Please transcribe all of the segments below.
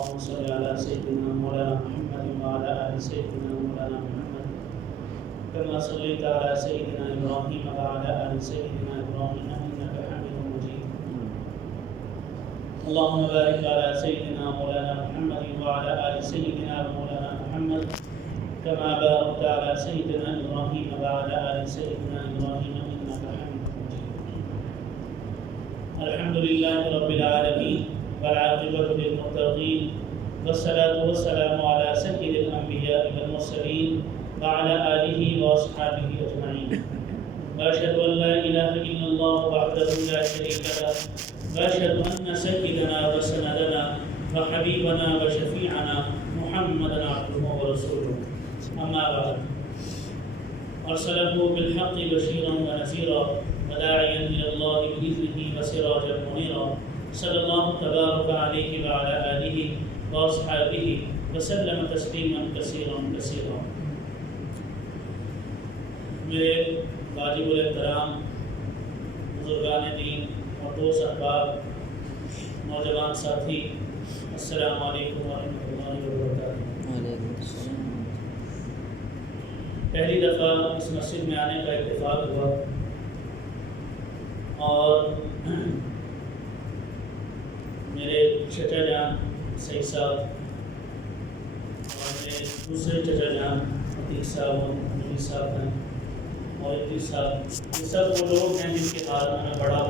اللهم صل على سيدنا مولانا محمد وعلى آل سيدنا مولانا محمد كما صليت على سيدنا إبراهيم وعلى آل سيدنا إبراهيم إنك حميد مجيد. اللهم بارك على سيدنا مولانا محمد وعلى آل سيدنا مولانا محمد كما باركت على سيدنا إبراهيم وعلى آل سيدنا إبراهيم إنك حميد مجيد. الحمد لله رب العالمين والعاقبة للمتقين والصلاة والسلام على سيد الأنبياء والمرسلين وعلى آله وأصحابه أجمعين. وأشهد أن لا إله إلا الله وحده لا شريك له وأشهد أن سيدنا وسندنا وحبيبنا وشفيعنا محمدا عبده ورسوله. أما بعد، أرسله بالحق بشيرا ونذيرا وداعيا إلى الله بإذنه وسراجا منيرا، صلى الله تبارك عليه وعلى آله وأصحابه وسلم تسليما كثيرا كثيرا. میرے واجب الاحترام بزرگان دین اور دوست احباب، نوجوان ساتھی، السلام علیکم ورحمۃ اللہ وبرکاتہ. وعلیکم السلام. پہلی دفعہ اس مسجد میں آنے کا اتفاق ہوا اور میرے چچا جان سعید صاحب اور میرے دوسرے چچا جان عتیق صاحب اور منیر صاحب ہیں اور عتیق صاحب، یہ سب وہ لوگ ہیں جن کے ہاتھ میں بڑا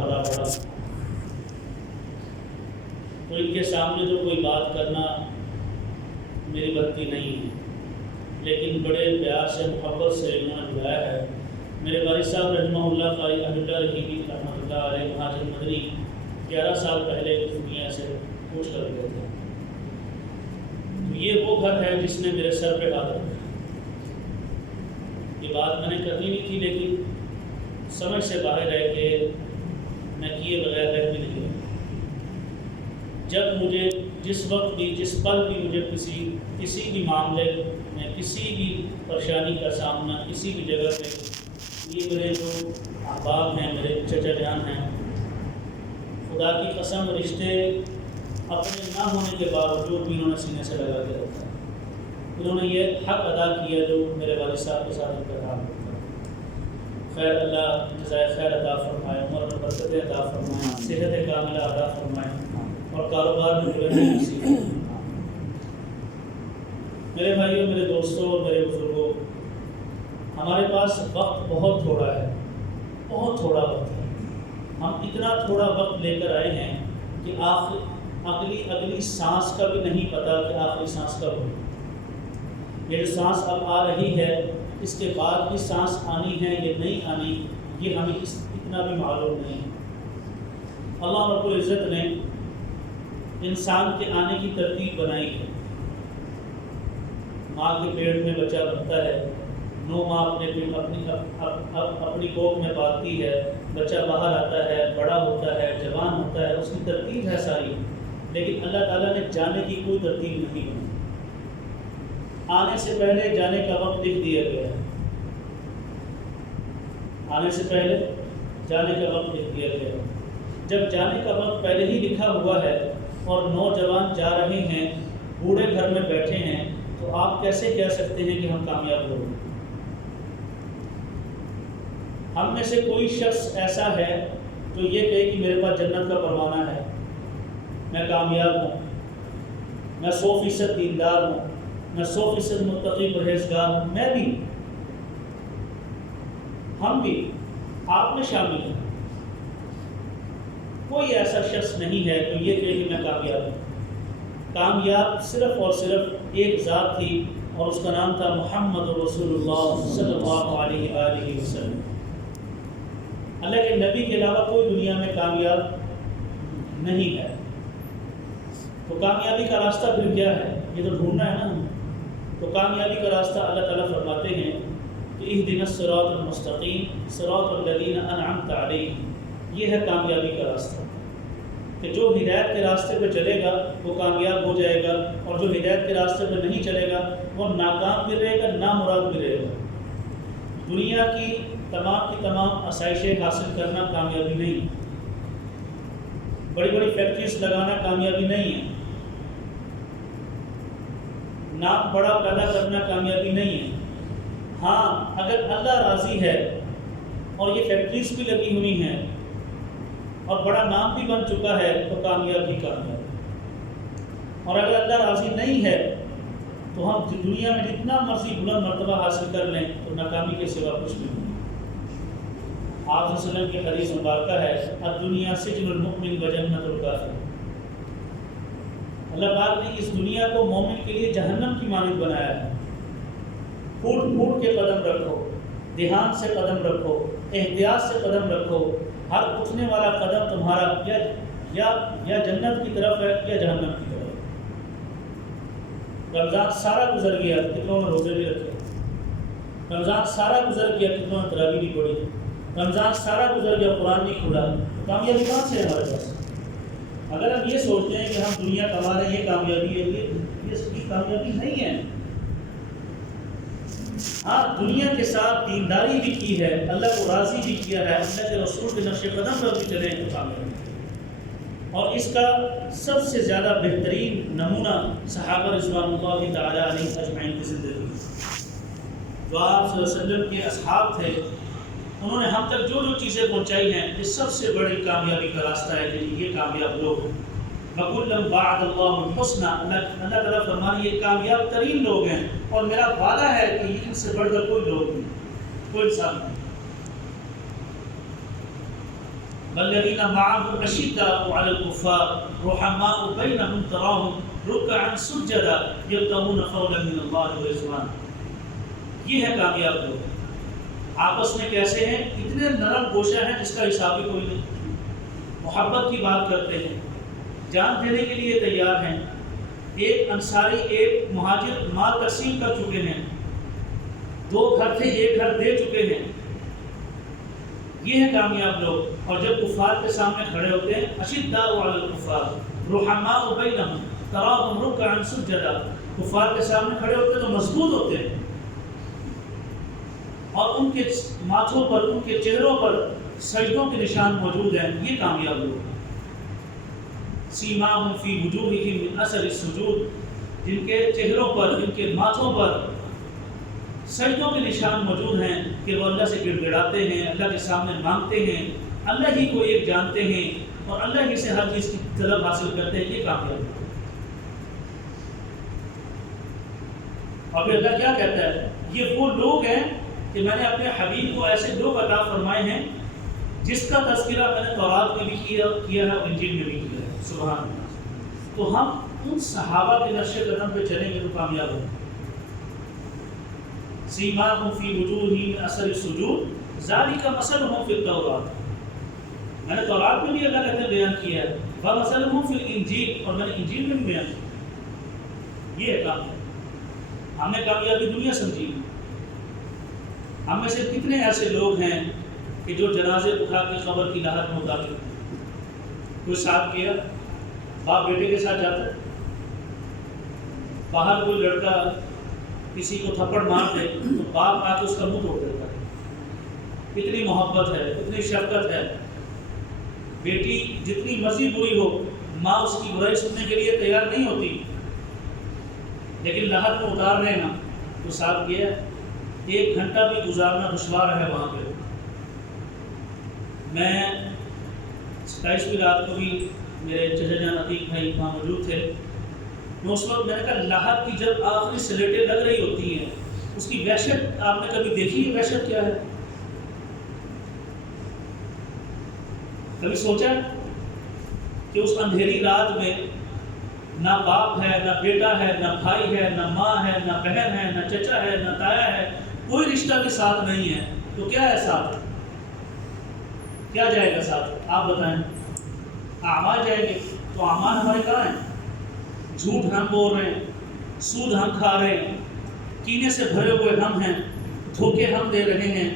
تو ان کے سامنے تو کوئی بات کرنا میری بنتی نہیں ہے، لیکن بڑے پیار سے محبت سے انہوں نے بلایا ہے. میرے والد صاحب رحمہ اللہ قاری عبداللہ رحیمی رحمۃ اللہ علیہ مہاجر مدنی 11 سال پہلے اس دنیا سے کوچ کر گئے تھے. یہ وہ گھر ہے جس نے میرے سر پہ ہاتھ رکھا. یہ بات میں نے کرنی نہیں تھی، لیکن سمجھ سے باہر ہے کہ میں کیے بغیر رہ بھی نہیں رہا. جب مجھے جس وقت بھی جس پل بھی مجھے کسی بھی معاملے میں کسی بھی پریشانی کا سامنا کسی بھی جگہ پہ، یہ میرے جو احباب ہیں، میرے چچا جان ہیں، خدا کی قسم رشتے اپنے نہ ہونے کے باوجود بھی انہوں نے سینے سے لگا کے رکھا. انہوں نے یہ حق ادا کیا جو میرے والد صاحب کے ساتھ ان کا کام ہوتا ہے. خیر اللہ جزائے خیر عطا فرمائے، عمر میں برکتیں عطا فرمائے، صحت کاملہ عطا فرمائے اور کاروبار میں بلندی نصیب فرمائے. میرے بھائیوں، میرے دوستوں اور میرے بزرگوں، ہمارے پاس وقت بہت تھوڑا ہے، بہت تھوڑا وقت ہے. ہم اتنا تھوڑا وقت لے کر آئے ہیں کہ اگلی سانس کا بھی نہیں پتہ کہ آخری سانس کب ہوگی. یہ جو سانس اب آ رہی ہے، اس کے بعد بھی سانس آنی ہے یا نہیں آنی، یہ ہمیں اتنا بھی معلوم نہیں. اللہ رب العزت نے انسان کے آنے کی ترتیب بنائی ہے. ماں کے پیٹ میں بچہ بنتا ہے، 9 ماہ اپنی کوکھ میں پالتی ہے، بچہ باہر آتا ہے، بڑا ہوتا ہے، جوان ہوتا ہے، اس کی ترتیب ہے ساری. لیکن اللہ تعالیٰ نے جانے کی کوئی ترتیب نہیں بنائی. آنے سے پہلے جانے کا وقت لکھ دیا گیا ہے. آنے سے پہلے جانے کا وقت لکھ دیا گیا ہے. جب جانے کا وقت پہلے ہی لکھا ہوا ہے اور نوجوان جا رہے ہیں، بوڑھے گھر میں بیٹھے ہیں، تو آپ کیسے کہہ سکتے ہیں کہ ہم کامیاب ہو گئے؟ ہم میں سے کوئی شخص ایسا ہے جو یہ کہے کہ میرے پاس جنت کا پروانہ ہے، میں کامیاب ہوں، میں 100% دیندار ہوں، میں 100% متقی پرہیزگار ہوں؟ میں بھی، ہم بھی، آپ میں شامل ہیں. کوئی ایسا شخص نہیں ہے جو یہ کہے کہ میں کامیاب ہوں. کامیاب صرف اور صرف ایک ذات تھی اور اس کا نام تھا محمد رسول اللہ صلی اللہ علیہ وآلہ وسلم. اللہ کے نبی کے علاوہ کوئی دنیا میں کامیاب نہیں ہے. تو کامیابی کا راستہ پھر کیا ہے؟ یہ تو ڈھونڈنا ہے نا. تو کامیابی کا راستہ اللہ تعالیٰ فرماتے ہیں کہ اہدنا الصراط المستقیم صراط الذین انعمت علیہم. یہ ہے کامیابی کا راستہ کہ جو ہدایت کے راستے پہ چلے گا وہ کامیاب ہو جائے گا، اور جو ہدایت کے راستے پہ نہیں چلے گا وہ ناکام بھی رہے گا، نامراد بھی رہے گا. دنیا کی تمام آسائشیں حاصل کرنا کامیابی نہیں ہے. بڑی بڑی فیکٹریز لگانا کامیابی نہیں ہے. نام بڑا پیدا کرنا کامیابی نہیں ہے. ہاں اگر اللہ راضی ہے اور یہ فیکٹریز بھی لگی ہوئی ہیں اور بڑا نام بھی بن چکا ہے تو کامیاب ہی کامیاب. اور اگر اللہ راضی نہیں ہے تو ہم دنیا میں جتنا مرضی بلند مرتبہ حاصل کر لیں تو ناکامی کے سوا کچھ بھی نہیں. آپ صلی اللہ علیہ وسلم کی حدیث مبارکہ ہے الدنیا سجن المؤمن و جنت الکافر. اللہ پاک نے اس دنیا کو مومن کے لیے جہنم کی مانند بنایا ہے. پھوٹ پھوٹ کے قدم رکھو، دھیان سے قدم رکھو، احتیاط سے قدم رکھو. ہر اٹھنے والا قدم تمہارا یا جنت کی طرف ہے یا جہنم کی طرف. رمضان سارا گزر گیا، کتنوں نے روزے بھی رکھے. رمضان سارا گزر گیا، کتنوں نے تراویح بھی پڑھی. رمضان سارا گزر گیا، قرآن نہیں کھولا. کامیابی کہاں سے ہے ہمارے پاس؟ اگر ہم یہ سوچتے ہیں کہ ہم دنیا کما رہے ہیں یہ کامیابی ہے، یہ کامیابی نہیں ہے. ہاں دنیا کے ساتھ دینداری بھی کی ہے، اللہ کو راضی بھی کیا ہے، اللہ کے رسول کے نقش قدم پر بھی چلے تو کامیابی. اور اس کا سب سے زیادہ بہترین نمونہ صحابہ رضوان اللہ تعالی علیہ اجمعین کی زندگی. جو آپ صلی اللہ علیہ وسلم کے اصحاب تھے، انہوں نے ہم تک جو جو چیزیں پہنچائی ہیں یہ سب سے بڑی کامیابی کا راستہ ہے کہ یہ کامیاب لوگ ہیں. وَكُلًّا وَعَدَ اللَّهُ الْحُسْنَى. اللہ تعالیٰ فرمانے یہ کامیاب ترین لوگ ہیں اور میرا وعدہ ہے کہ ان سے بڑھ کر کوئی لوگ نہیں، کوئی انسان نہیں. وَالَّذِينَ مَعَهُ أَشِدَّاءُ عَلَى الْكُفَّارِ رُحَمَاءُ بَيْنَهُمْ تَرَاهُمْ رُكَّعًا سُجَّدًا يَبْتَغُونَ فَضْلًا مِنَ اللَّهِ وَرِضْوَانًا. یہ ہے کامیاب لوگ. آپس میں کیسے ہیں؟ اتنے نرم گوشہ ہیں جس کا حساب بھی کوئی نہیں. محبت کی بات کرتے ہیں، جان دینے کے لیے تیار ہیں. ایک انصاری ایک مہاجر مال تقسیم کر چکے ہیں، 2 گھر تھے 1 گھر دے چکے ہیں. یہ ہے کامیاب لوگ. اور جب کفار کے سامنے کھڑے ہوتے ہیں اشداء علی الکفار رحماء بینہم تراہم رکعا سجدا. کفار کے سامنے کھڑے ہوتے ہیں تو مضبوط ہوتے ہیں اور ان کے ماتھوں پر ان کے چہروں پر سجدوں کے نشان موجود ہیں. یہ کامیاب لوگ. سیماہم فی وجوہہم من اثر السجود. جن کے چہروں پر جن کے ماتھوں پر سجدوں کے نشان موجود ہیں کہ وہ اللہ سے گڑ گڑاتے ہیں، اللہ کے سامنے مانگتے ہیں، اللہ ہی کو ایک جانتے ہیں اور اللہ ہی سے ہر چیز کی طلب حاصل کرتے ہیں. یہ کامیاب ہے. اور پھر اللہ کیا کہتا ہے؟ یہ وہ لوگ ہیں کہ میں نے اپنے حبیب کو ایسے لوگ عطا فرمائے ہیں جس کا تذکرہ میں نے تورات میں بھی کیا ہے اور انجیل میں بھی کیا ہے. سبحان اللہ. تو ہم ان صحابہ کے نقش قدم پہ چلیں گے تو کامیاب ہوں. سیماہم فی وجوہہم من اثر السجود ذالک مثلہم فی التوراۃ. میں نے تورات میں بھی اللہ کہتے ہیں بیان کیا ہے، ومثلہم فی الانجیل، اور میں نے انجیل میں بھی بیان کیا. یہ ہے کامیاب. ہم نے کامیابی دنیا سمجھی. ہم میں سے کتنے ایسے لوگ ہیں کہ جو جنازے اٹھا کے قبر کی لاحت میں اتار چکے. کوئی ساتھ کیا، باپ بیٹے کے ساتھ جاتا ہے. باہر کوئی لڑکا کسی کو تھپڑ مار دے تو باپ آ کے اس کا منہ توڑ دیتا ہے. اتنی محبت ہے، اتنی شفقت ہے. بیٹی جتنی مرضی بری ہو، ماں اس کی برائی سننے کے لیے تیار نہیں ہوتی، لیکن لاحت میں اتار رہے ہیں تو ساتھ کیا. 1 گھنٹہ بھی گزارنا دشوار ہے وہاں پہ. میں 27ویں رات کو بھی میرے چچا جان عتیق بھائی وہاں موجود تھے. اس وقت میں نے کہا لاحت کی جب آخری سلیٹیں لگ رہی ہوتی ہیں اس کی وحشت آپ نے کبھی دیکھی ہے؟ وحشت کیا ہے؟ کبھی سوچا کہ اس اندھیری رات میں نہ باپ ہے، نہ بیٹا ہے، نہ بھائی ہے، نہ ماں ہے، نہ بہن ہے، نہ چچا ہے، نہ تایا ہے، کوئی رشتہ کے ساتھ نہیں ہے. تو کیا ہے ساتھ؟ کیا جائے گا ساتھ؟ آپ بتائیں. اعمال جائیں گے. تو اعمال ہمارے کہاں ہیں؟ جھوٹ ہم بول رہے ہیں، سود ہم کھا رہے ہیں، کینے سے بھرے ہوئے ہم ہیں، دھوکے ہم دے رہے ہیں،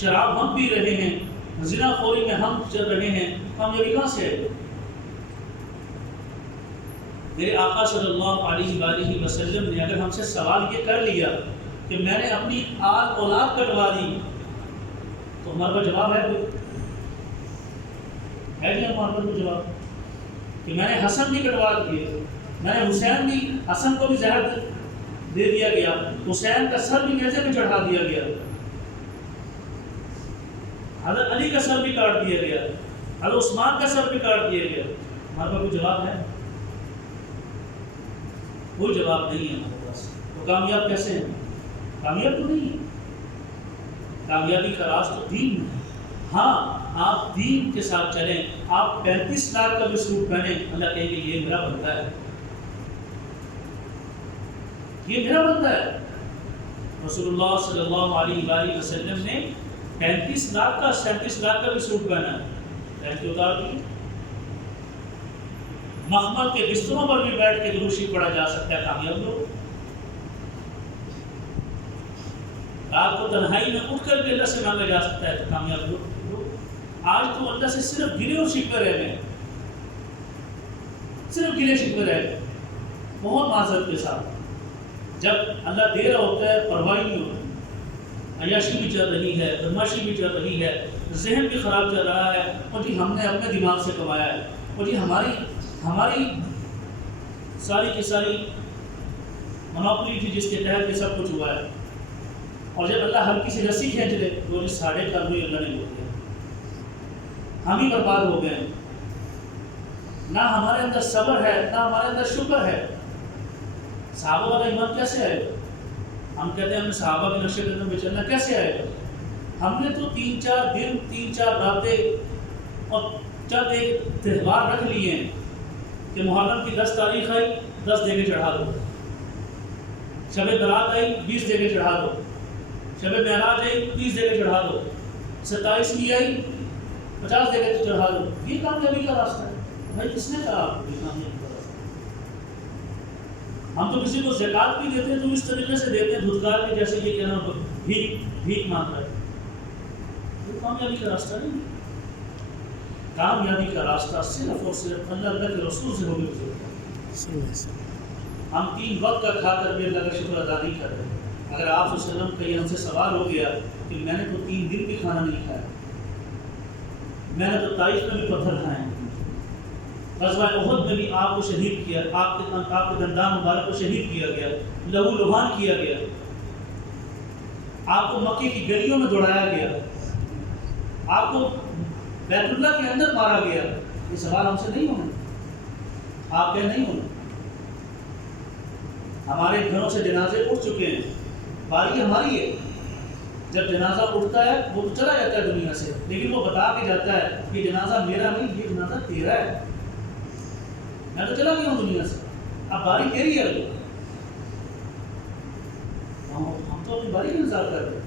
شراب ہم پی رہے ہیں، زنا خوری میں ہم چل رہے ہیں. کامیابی کہاں سے ہے؟ میرے آقا صلی اللہ علیہ وآلہ وسلم نے اگر ہم سے سوال یہ کر لیا کہ میں نے اپنی اولاد کٹوا دی تو ہمارے پاس جواب ہے؟ کوئی ہے نہیں ہمارے پاس کوئی جواب کہ میں نے حسن بھی کٹوا دیے، میں نے حسین بھی حسن کو بھی زہر دے دیا گیا، حسین کا سر بھی نیزے پہ چڑھا دیا گیا، حضرت علی کا سر بھی کاٹ دیا گیا، حضرت عثمان کا سر بھی کاٹ دیا گیا. ہمارے پاس کوئی جواب ہے؟ کوئی جواب نہیں ہے ہمارے پاس. تو کامیاب کیسے ہیں؟ کامیاب تو نہیں ہے. کامیابی کا راز تو دین ہے. ہاں آپ دین کے ساتھ چلیں. آپ 35 لاکھ کا بھی سوٹ پہنیں، اللہ کہیں گے یہ میرا بندہ ہے، یہ میرا بندہ ہے. رسول اللہ صلی اللہ علیہ وآلہ وسلم نے 35 لاکھ کا 37 لاکھ کا بھی سوٹ پہنا ہے، پہن کے اتار دی. مخمل کے بستروں پر بھی بیٹھ کے درود شریف پڑھا جا سکتا ہے. کامیاب لوگ رات کو تنہائی میں اٹھ کر بھی اللہ سے مانگا جا سکتا ہے. تو کامیاب لوگ آج تو اللہ سے صرف گلے اور شکوے رہ گئے، صرف گلے شکوے رہ گئے بہت معذرت کے ساتھ. جب اللہ دے رہا ہوتا ہے پرواہ نہیں ہوتا. عیاشی بھی چل رہی ہے، بدماشی بھی چل رہی ہے، ذہن بھی خراب چل رہا ہے، اور جی ہم نے اپنے دماغ سے کمایا ہے، اور جی ہماری ساری کی ساری منوپلی تھی جس کے تحت یہ سب کچھ ہوا ہے. اور جب اللہ ہلکی سی رسی کھینچ لے تو یہ ساڑھے کر ہوئی اللہ نے بول دیا، ہم ہی برباد ہو گئے. نہ ہمارے اندر صبر ہے، نہ ہمارے اندر شکر ہے. صحابہ والا ایمان کیسے آئے گا؟ ہم کہتے ہیں ہمیں صحابہ کے نقشے قدم پہ چلنا، کیسے آئے گا؟ ہم نے تو 3-4 دن 3-4 راتیں اور چند ایک تہوار رکھ لیے ہیں کہ محرم کی 10 تاریخ آئی 10 دے کے چڑھا دو، شب برات آئی 20 دے کے چڑھا دو، شب معراج آئی 20 دے کے چڑھا دو، 27ویں آئی 50 دے کے چڑھا دو. یہ کامیابی کا راستہ ہے بھائی. کس نے کہا آپ کو یہ کامیابی کا راستہ؟ ہم تو کسی کو زکات بھی دیتے ہیں تو اس طریقے سے دیتے ہیں دھتکار کے جیسے یہ کہنا بھیک مانگ رہا ہے. یہ کامیابی کا راستہ نہیں. کامیابی کا راستہ صرف اور صرف اللہ کے رسول سے ہوگی گزرتا. ہم 3 وقت کا کھا کر بھی اللہ کا شکر ادا نہیں کر رہے. اگر آپ صلی اللہ علیہ وسلم کہیں ہم سے سوال ہو گیا کہ میں نے تو 3 دن بھی کھانا نہیں کھایا، میں نے تو طائف میں بھی پتھر کھائے ہیں، غزوہ احد میں بھی آپ کو شہید کیا، آپ کے دندان مبارک کو شہید کیا گیا، لہو لہان کیا گیا، آپ کو مکے کی گلیوں میں دوڑایا گیا، آپ کو بیت اللہ کے اندر مارا گیا. یہ سوال ہم سے نہیں ہونا، آپ کے نہیں ہونا. ہمارے گھروں سے جنازے اٹھ چکے ہیں، باری ہماری ہے. جب جنازہ اٹھتا ہے وہ تو چلا جاتا ہے دنیا سے، لیکن وہ بتا کے جاتا ہے کہ جنازہ میرا نہیں، یہ جنازہ تیرا ہے، میں تو چلا گیا ہوں دنیا سے، اب باری تیری ہے. ہم تو اپنی باری کا انتظار کر رہے ہیں.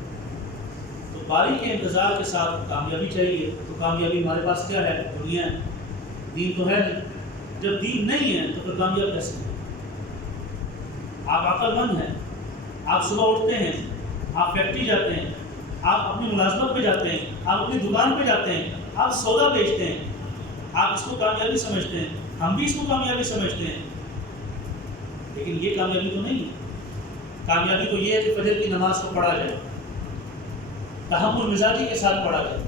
تو باری کے انتظار کے ساتھ کامیابی چاہیے. تو کامیابی ہمارے پاس کیا ہے؟ دنیا ہے، دین تو ہے نہیں. جب دین نہیں ہے تو پھر کامیاب کیسے ہے؟ آپ عقل مند ہیں، آپ صبح اٹھتے ہیں، آپ فیکٹری جاتے ہیں، آپ اپنی ملازمت پہ جاتے ہیں، آپ اپنی دکان پہ جاتے ہیں، آپ سودا بیچتے ہیں، آپ اس کو کامیابی سمجھتے ہیں، ہم بھی اس کو کامیابی سمجھتے ہیں. لیکن یہ کامیابی تو نہیں ہے. کامیابی تو یہ ہے کہ فجر کی نماز کو پڑھا جائے، تحمل مزاجی کے ساتھ پڑھا جائے.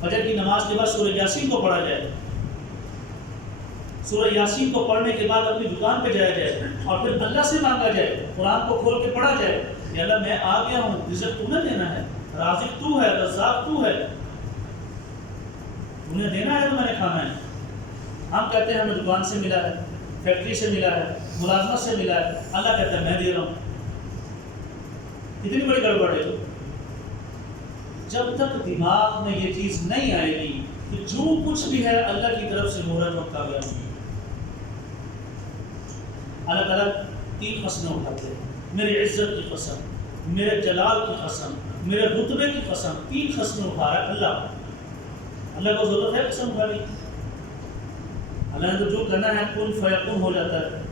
فجر کی نماز کے بعد سورہ یاسین کو پڑھا جائے، سورہ یاسین کو پڑھنے کے بعد اپنی دکان پہ جایا جائے اور پھر اللہ سے مانگا جائے، قرآن کو کھول کے پڑھا جائے کہ اللہ میں آ گیا ہوں، رزق تو نے دینا ہے، رازق تو ہے، رزاق تو ہے، تو نے دینا ہے تو میں نے کھانا ہے. ہم کہتے ہیں ہمیں دکان سے ملا ہے، فیکٹری سے ملا ہے، ملازمت سے ملا ہے، اللہ کہتا ہے میں دے رہا ہوں. اتنی بڑی گڑبڑ ہے. جب تک دماغ میں یہ چیز نہیں آئے گی کہ جو کچھ بھی ہے اللہ کی طرف سے ہو رہا ہے وہ کامیاب ہوگی. اللہ تعالیٰ 3 قسمیں اٹھاتے ہیں، میری عزت کی قسم، میرے جلال کی قسم، میرے رتبے کی قسم. 3 قسمیں اٹھا رہا ہے اللہ. اللہ کو ضرورت ہے قسم اٹھانے کی؟ اللہ نے تو جو کرنا ہے کن فیکن ہو جاتا ہے.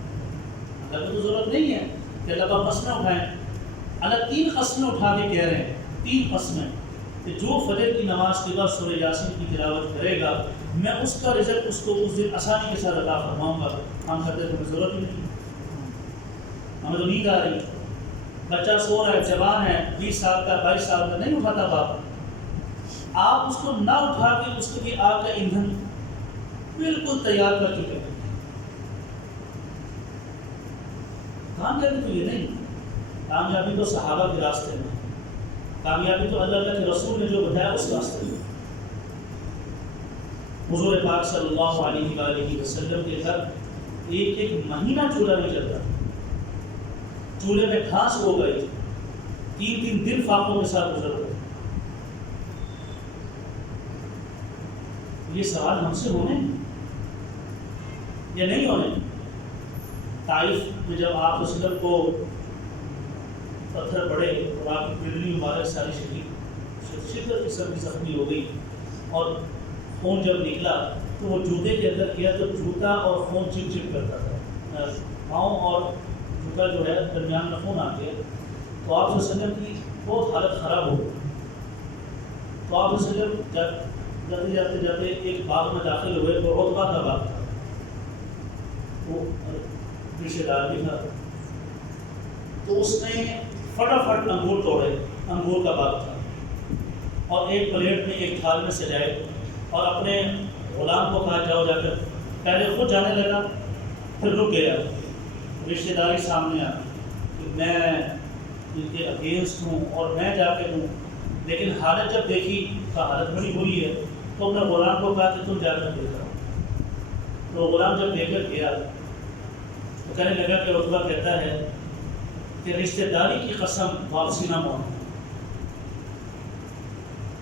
اللہ کو تو ضرورت نہیں ہے کہ اللہ کا قسمیں اٹھائیں. اللہ 3 قسمیں اٹھا کے کہہ رہے ہیں، 3 قسمیں کہ جو فجر کی نماز کے بعد سورہ یاسین کی تلاوت کرے گا میں اس کا رزق اس کو اس دن آسانی کے ساتھ عطا فرماؤں گا. ہم کہتے ہیں تمہیں ضرورت ہی نہیں، ہمیں تو نیند آ رہی ہے، بچہ سو رہا ہے، جوان ہے، 20 سال کا 22 سال کا، نہیں اٹھاتا باپ. آپ اس کو نہ اٹھا کے اس کے لیے آگ کا ایندھن بالکل تیار کر چکے ہیں. کامیابی تو یہ نہیں، کامیابی تو صحابہ کے راستے میں، کامیابی تو اللہ کے رسول نے جو بتایا اس راستے میں۔ حضور پاک صلی اللہ علیہ وآلہ وسلم کے گھر ایک ایک مہینہ چولہا نہیں چلتا، چولہے میں گھاس ہو گئی، 3 دن فاقوں کے ساتھ گزر گئے۔ یہ سوال ہم سے ہونے یا نہیں ہونے؟ طائف میں جب آپ وسلم کو پتھر پڑے اور آپ کی پنڈلی مبارک ساری شدت قسم کی زخمی ہو گئی اور خون جب نکلا تو وہ جوتے کے اندر کیا تو جوتا اور خون چپ چپ کرتا تھا، پاؤں اور جوتا جو ہے درمیان میں خون آ گیا، تو آپ وسلم کی بہت حالت خراب ہو گئی۔ تو آپ وسلم جاتے جاتے جاتے ایک باغ میں داخل ہوئے، وہ عتبہ کا باغ تھا، وہ رشتہ دار بھی تھا، تو اس نے فٹافٹ انگور توڑے، انگور کا باغ تھا، اور ایک پلیٹ میں ایک تھال میں سجائے اور اپنے غلام کو کہا جاؤ جا کر، پہلے خود جانے لگا پھر رک گیا، رشتہ داری سامنے آ کہ میں ان کے اگینسٹ ہوں اور میں جا کے دوں، لیکن حالت جب دیکھی تو حالت بڑی بری ہے، تو اپنے غلام کو کہا کہ تم جا کر دیکھ آؤ۔ تو غلام جب دے کر گیا تو کہنے لگا کہ عتبہ کہتا ہے کہ رشتہ داری کی قسم واپسی نہ موڑنا۔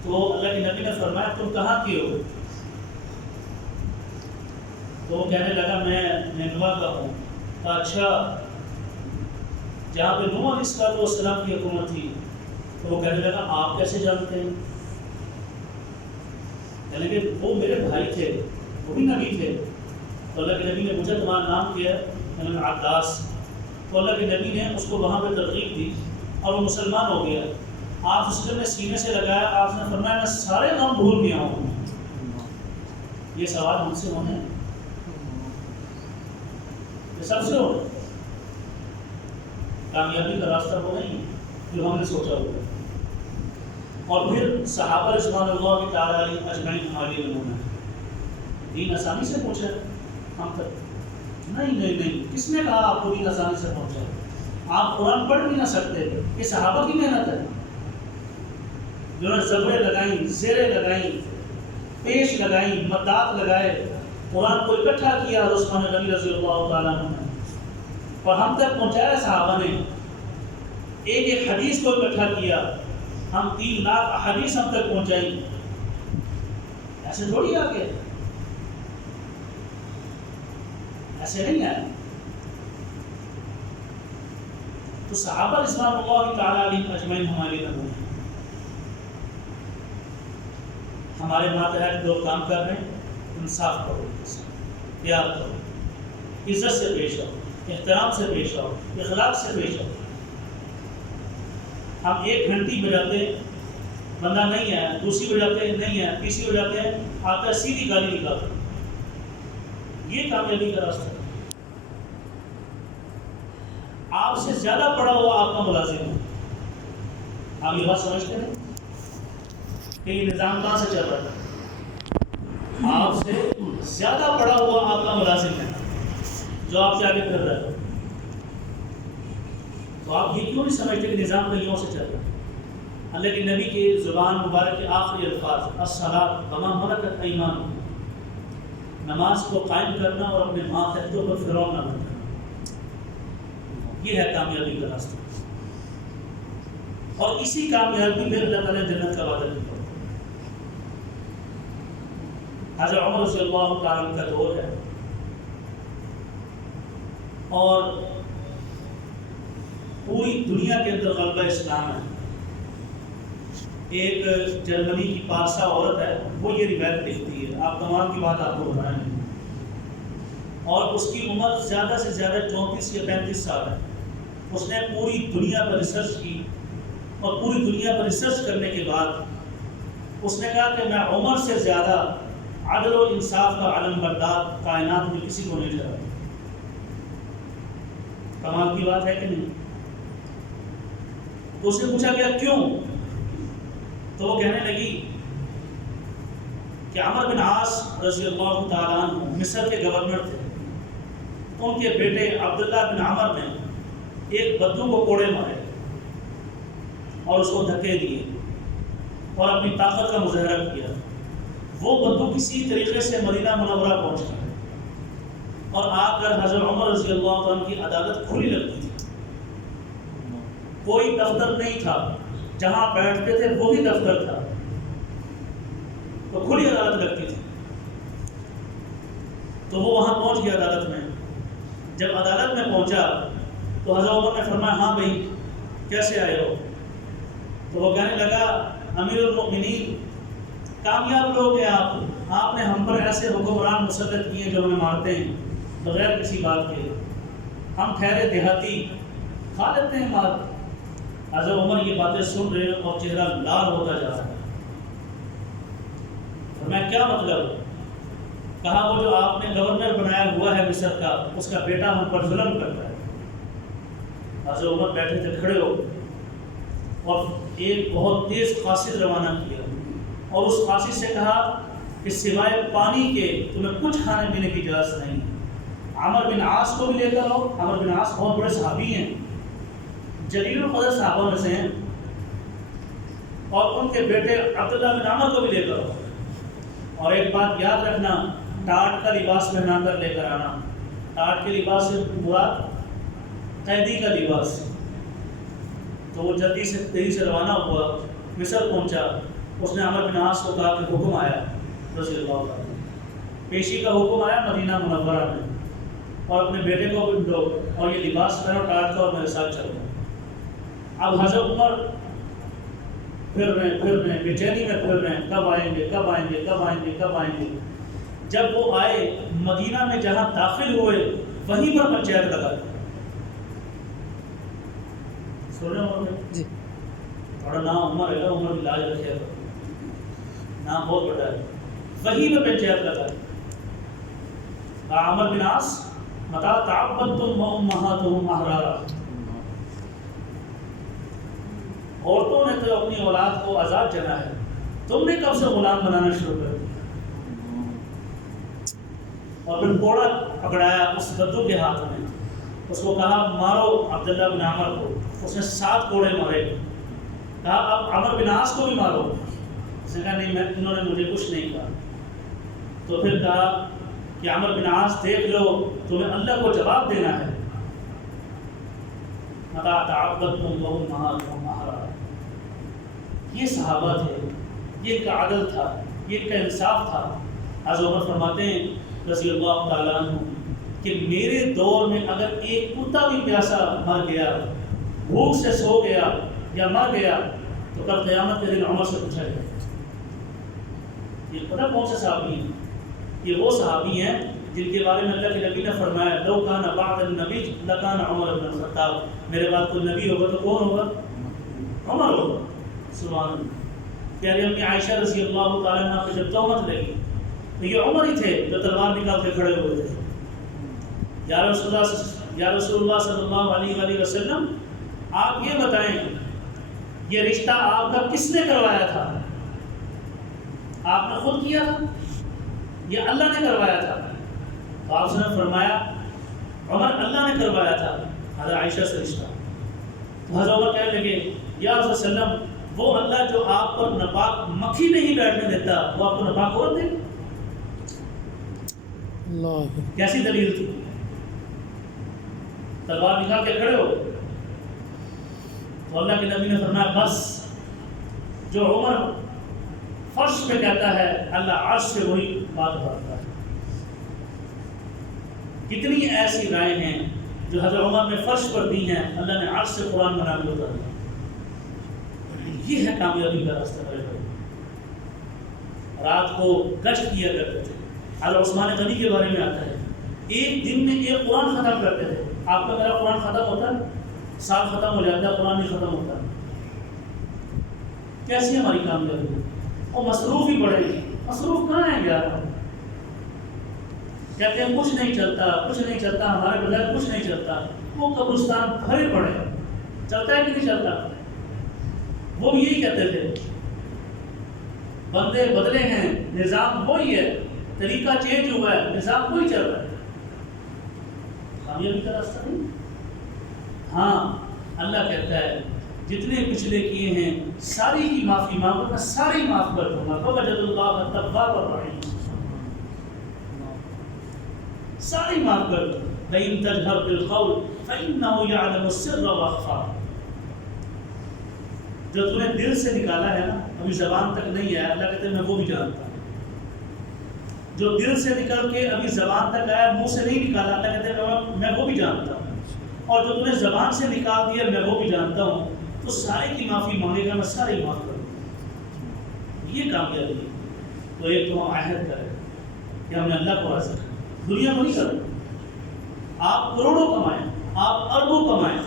تو اللہ کے نبی نے فرمایا تم کہاں کی ہو؟ تو وہ کہنے لگا میں نینوا کا ہوں۔ تو اچھا، جہاں پہ نوح علیہ السلام کی حکومت تھی، تو وہ کہنے لگا آپ کیسے جانتے ہیں؟ یعنی کہ وہ میرے بھائی تھے، وہ بھی نبی تھے۔ تو اللہ کے نبی نے پوچھا تمہارا نام کیا ہے؟ میں نے عباس۔ تو اللہ کے نبی نے اس کو وہاں پہ ترغیب دی اور وہ مسلمان ہو گیا۔ آپ وسلم نے سینے سے لگایا، آپ نے فرمایا میں سارے نام بھول گیا ہوں۔ یہ سوال ہم سے ہونے ہیں، یہ سب سے ہو کامیابی کا راستہ وہ نہیں جو ہم نے سوچا ہوگا۔ اور پھر صحابہ رضوان اللہ تعالیٰ علیہ اجمعین ہمارے لیے نمونہ ہے۔ دین آسانی سے پہنچا ہم تک؟ نہیں، کس نے کہا آپ کو دین آسانی سے پہنچا؟ آپ قرآن پڑھ بھی نہ سکتے، یہ صحابہ کی محنت ہے، جنہوں نے زبریں لگائیں، زیریں لگائیں، پیش لگائیں، مدات لگائے، قرآن کو اکٹھا کیا عثمان غنی رضی اللہ تعالیٰ عنہ نے، اور ہم تک پہنچایا صحابہ نے، ایک ایک حدیث کو اکٹھا کیا، ہم 3 لاکھ احادیث ہم تک پہنچائی۔ ایسے تھوڑی آ کے، ایسے نہیں آئے۔ تو صحابہ رضوان اللہ تعالیٰ علیہ اجمعین ہمارے نمونے ہیں۔ ہمارے ماتحت لوگ کام کر رہے ہیں، انصاف کرو، پیار کرو، عزت سے پیش آؤ، احترام سے پیش آؤ، اخلاق سے پیش آؤ۔ ہم 1 گھنٹی بجاتے ہیں، بندہ نہیں ہے، دوسری بجاتے ہیں نہیں ہے، تیسری بجاتے ہیں آتا ہے سیدھی گالی نکالتے ہیں۔ یہ کامیابی کا راستہ ہے۔ آپ سے زیادہ پڑھا ہوا آپ کا ملازم ہے، آپ یہ بات سمجھتے ہیں کہ یہ نظام کہاں سے چل رہا ہے؟ آپ سے زیادہ پڑھا ہوا آپ کا ملازم ہے جو آپ سے آگے پھر رہا ہے، تو آپ یہ کیوں نہیں سمجھتے کہ نظام کہیں سے چل رہا ہے؟ اللہ کے نبی کی زبان مبارک کے آخری الفاظ الصلاۃ وما ملکت ایمانکم، نماز کو قائم کرنا اور اپنے ماتحتوں پر فرعون نہ بننا، یہ ہے کامیابی کا راستہ۔ اور اسی کامیابی میں اللہ تعالیٰ نے جنت کا وعدہ کیا۔ حضرت عمر رضی اللہ تعالیٰ عنہ کا دور ہے، اور پوری دنیا کے اندر غلبہ اسلام ہے۔ ایک جرمنی کی پارسا عورت ہے، وہ یہ روایت لکھتی ہے، آپ کمال کی بات آپ کو بتائیں، اور اس کی عمر زیادہ سے زیادہ 34 یا 35 سال ہے۔ اس نے پوری دنیا پر ریسرچ کی، اور پوری دنیا پر ریسرچ کرنے کے بعد اس نے کہا کہ میں عمر سے زیادہ عدل و انصاف کا علم بردار کائنات میں کسی کو نہیں ٹھہراتا۔ کمال کی بات ہے کہ نہیں؟ تو اس نے پوچھا گیا کیوں؟ تو وہ کہنے لگی کہ عمر بن عاص رضی اللہ تعالیٰ عنہ مصر کے گورنر تھے، ان کے بیٹے عبداللہ بن عمر نے ایک بدو کو کوڑے مارے اور اس کو دھکے دیے اور اپنی طاقت کا مظاہرہ کیا. وہ بدو کسی طریقے سے مدینہ منورہ پہنچا اور آ کر حضرت عمر رضی اللہ عنہ کی عدالت کھلی لگتی تھی. کوئی دفتر نہیں تھا، جہاں بیٹھتے تھے وہی دفتر تھا، تو کھلی عدالت لگتی تھی. تو وہ وہاں پہنچ گیا عدالت میں. جب عدالت میں پہنچا تو حضرت عمر نے فرمایا ہاں بھائی کیسے آئے ہو؟ تو وہ کہنے لگا امیر المؤمنین کامیاب لوگ ہیں آپ نے ہم پر ایسے حکمران مسلط کیے جو ہمیں مارتے ہیں بغیر کسی بات کے، ہم ٹھہرے دیہاتی کھا لیتے ہیں مار. حضرت عمر یہ باتیں سن رہے ہیں اور چہرہ لال ہوتا جا رہا ہے. فرمایا کیا مطلب؟ کہا وہ جو آپ نے گورنر بنایا ہوا ہے مصر کا، اس کا بیٹا ہم پر ظلم کرتا ہے. حضرت عمر بیٹھے تھے کھڑے ہو اور ایک بہت تیز قاصد روانہ کیا اور اس قاصد سے کہا کہ سوائے پانی کے تمہیں کچھ کھانے پینے کی اجازت نہیں. عمر بن عاص کو بھی لے کر آؤ. عمر بن عاص بہت بڑے صحابی ہیں، جلیل القدر صحابہ میں سے ہیں، اور ان کے بیٹے عبداللہ بن عمر کو بھی لے کر آؤ. اور ایک بات یاد رکھنا، ٹاٹ کا لباس پہنا کر لے کر آنا. ٹاٹ کے لباس سے مراد قیدی کا لباس. تو وہ جلدی سے تیزی سے روانہ ہوا، مصر پہنچا. اس نے عمر بن عاص کو کہا کہ حکم آیا رضی اللہ عنہ، پیشی کا حکم آیا مدینہ منورہ میں، اور اپنے بیٹے کو بھی دو اور یہ لباس پہنو ٹاٹ کا اور میرے ساتھ چلو. اب حضرت عمر پھر رہے ہیں بے چینی میں پھر رہے ہیں، کب آئیں گے کب آئیں گے کب آئیں گے کب آئیں گے. جب وہ آئے مدینہ میں جہاں داخل ہوئے وہیں پر پنچایت لگا. سن رہے ہوں جی، تھوڑا نام عمر ہے، عمر بھی لاج رکھے گا، نام بہت بڑا ہے. وہیں پہ پنچایت لگا. عمر بن عاص متا تعبدتم وامہاتہم احرارا، عورتوں نے تو اپنی اولاد کو آزاد جنا ہے، تم نے کب سے غلام بنانا شروع کر دیا. اور پھر کوڑا پکڑایا اس بدو کے ہاتھ میں، اس کو کہا مارو عبداللہ بن عمر کو. اس نے 7 کوڑے مارے. کہا اب عمر بن عاص کو بھی مارو. اس نے کہا نہیں، انہوں نے مجھے کچھ نہیں کہا. تو پھر کہا کہ عمر بن عاص دیکھ لو، تمہیں اللہ کو جواب دینا ہے. متا تعبدتم وامہاتہم احرارا. یہ صحابہ تھے، یہ کا عدل تھا، یہ کا انصاف تھا. حضرت عمر فرماتے ہیں رضی اللہ تعالیٰ عنہ کہ میرے دور میں اگر ایک کتا بھی پیاسا مر گیا، بھوک سے سو گیا یا مر گیا، تو کل قیامت کے دن عمر سے پوچھا گیا. یہ پتہ کون سے صحابی ہیں؟ یہ وہ صحابی ہیں جن کے بارے میں اللہ کے نبی نے فرمایا لو کان بعد النبی لکان عمر بن الخطاب. میرے بعد کوئی نبی ہوگا تو کون ہوگا؟ عمر ہوگا. سبحان اللہ. پیاری امی عائشہ رضی اللہ تعالیٰ عنہ پہ جب تہمت لگی تو یہ عمر ہی تھے جو تلوار نکال کے کھڑے ہوئے تھے. یا رسول اللہ صلی اللہ علیہ وسلم، آپ یہ بتائیں یہ رشتہ آپ کا کس نے کروایا تھا؟ آپ نے خود کیا تھا یا اللہ نے کروایا تھا؟ تو آپ نے فرمایا عمر اللہ نے کروایا تھا حضرت عائشہ سے رشتہ. تو حضرت عمر کہنے لگے یا رسول وسلم، وہ اللہ جو آپ پر ناپاک مکھی نہیں بیٹھنے دیتا، وہ آپ کو ناپاک عورت دے؟ کیسی دلیل تھی؟ تلوار نکال کے کھڑے ہو. تو اللہ کے نبی نے فرمایا بس جو عمر فرش میں کہتا ہے اللہ عرش سے وہی بات کرتا ہے. کتنی ایسی رائے ہیں جو حضرت عمر نے فرش پر دی ہیں، اللہ نے عرش سے قرآن بنا کے اتار دیا. یہ ہے کامیابی کا راستہ. رات کو گشت کیا کرتے تھے. حضرت عثمان غنی کے بارے میں آتا ہے ایک دن میں ایک قرآن ختم کرتے تھے. آپ کا میرا قرآن ختم ہوتا ہے، سال ختم ہو جاتا ہے، قرآن نہیں ختم ہوتا. کیسی ہماری کامیابی ہے؟ اور مصروف ہی پڑے گی. مصروف کہاں ہے یار؟ کہتے ہیں کچھ نہیں چلتا، کچھ نہیں چلتا، ہمارے بغیر کچھ نہیں چلتا. وہ قبرستان بھرے پڑے، چلتا ہے کہ نہیں چلتا؟ وہ بھی یہی کہتے تھے بندے بدلے ہیں، نظام وہی ہے، طریقہ چینج ہوا ہے، نظام وہی چل رہا ہے. کامیابی کا راستہ نہیں. ہاں اللہ کہتا ہے جتنے پچھلے کیے ہیں ساری کی معافی مانگو، میں ساری معاف کر دوں گا. فوجد اللہ تواب الرحیم، ساری معاف کر دوں. وَإِن تَجْهَرْ بِالْقَوْلِ فَإِنَّهُ يَعْلَمُ السِّرَّ وَأَخْفَى. جو تم نے دل سے نکالا ہے نا، ابھی زبان تک نہیں ہے، اللہ کہتے ہیں میں وہ بھی جانتا ہوں. جو دل سے نکل کے ابھی زبان تک آیا، منہ سے نہیں نکالا، اللہ کہتے ہیں میں وہ بھی جانتا ہوں. اور جو تم نے زبان سے نکال دیا میں وہ بھی جانتا ہوں. تو سارے کی معافی مانگے گا، میں سارے معاف کر دوں گا. یہ کامیابی ہے. تو ایک تو ہم عہد کریں کہ ہم نے اللہ کو راضی کریں، دنیا کو نہیں کریں. آپ کروڑوں کمائیں، آپ اربوں کمائیں،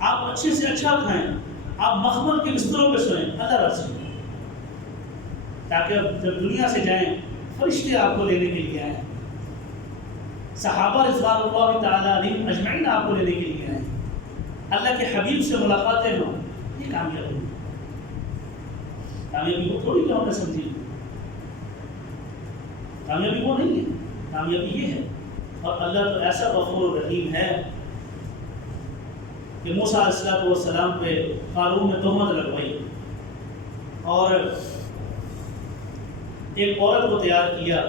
آپ اچھے سے اچھا کھائیں، آپ مخمل کے بستروں پہ سوئیں، اللہ راضی ہے. تاکہ اب جب دنیا سے جائیں فرشتے آپ کو لینے کے لیے آئیں، صحابہ رضوان اللہ تعالیٰ علیہم اجمعین آپ کو لینے کے لیے آئیں، اللہ کے حبیب سے ملاقاتیں ہوں. یہ کامیابی ہے. کامیابی وہ تھوڑی کہ ہم نے سمجھی، کامیابی وہ نہیں ہے. کامیابی یہ ہے. اور اللہ تو ایسا غفور رحیم ہے کہ موسیٰ علیہ السلام پہ قارون نے تہمت لگوائی اور ایک عورت کو تیار کیا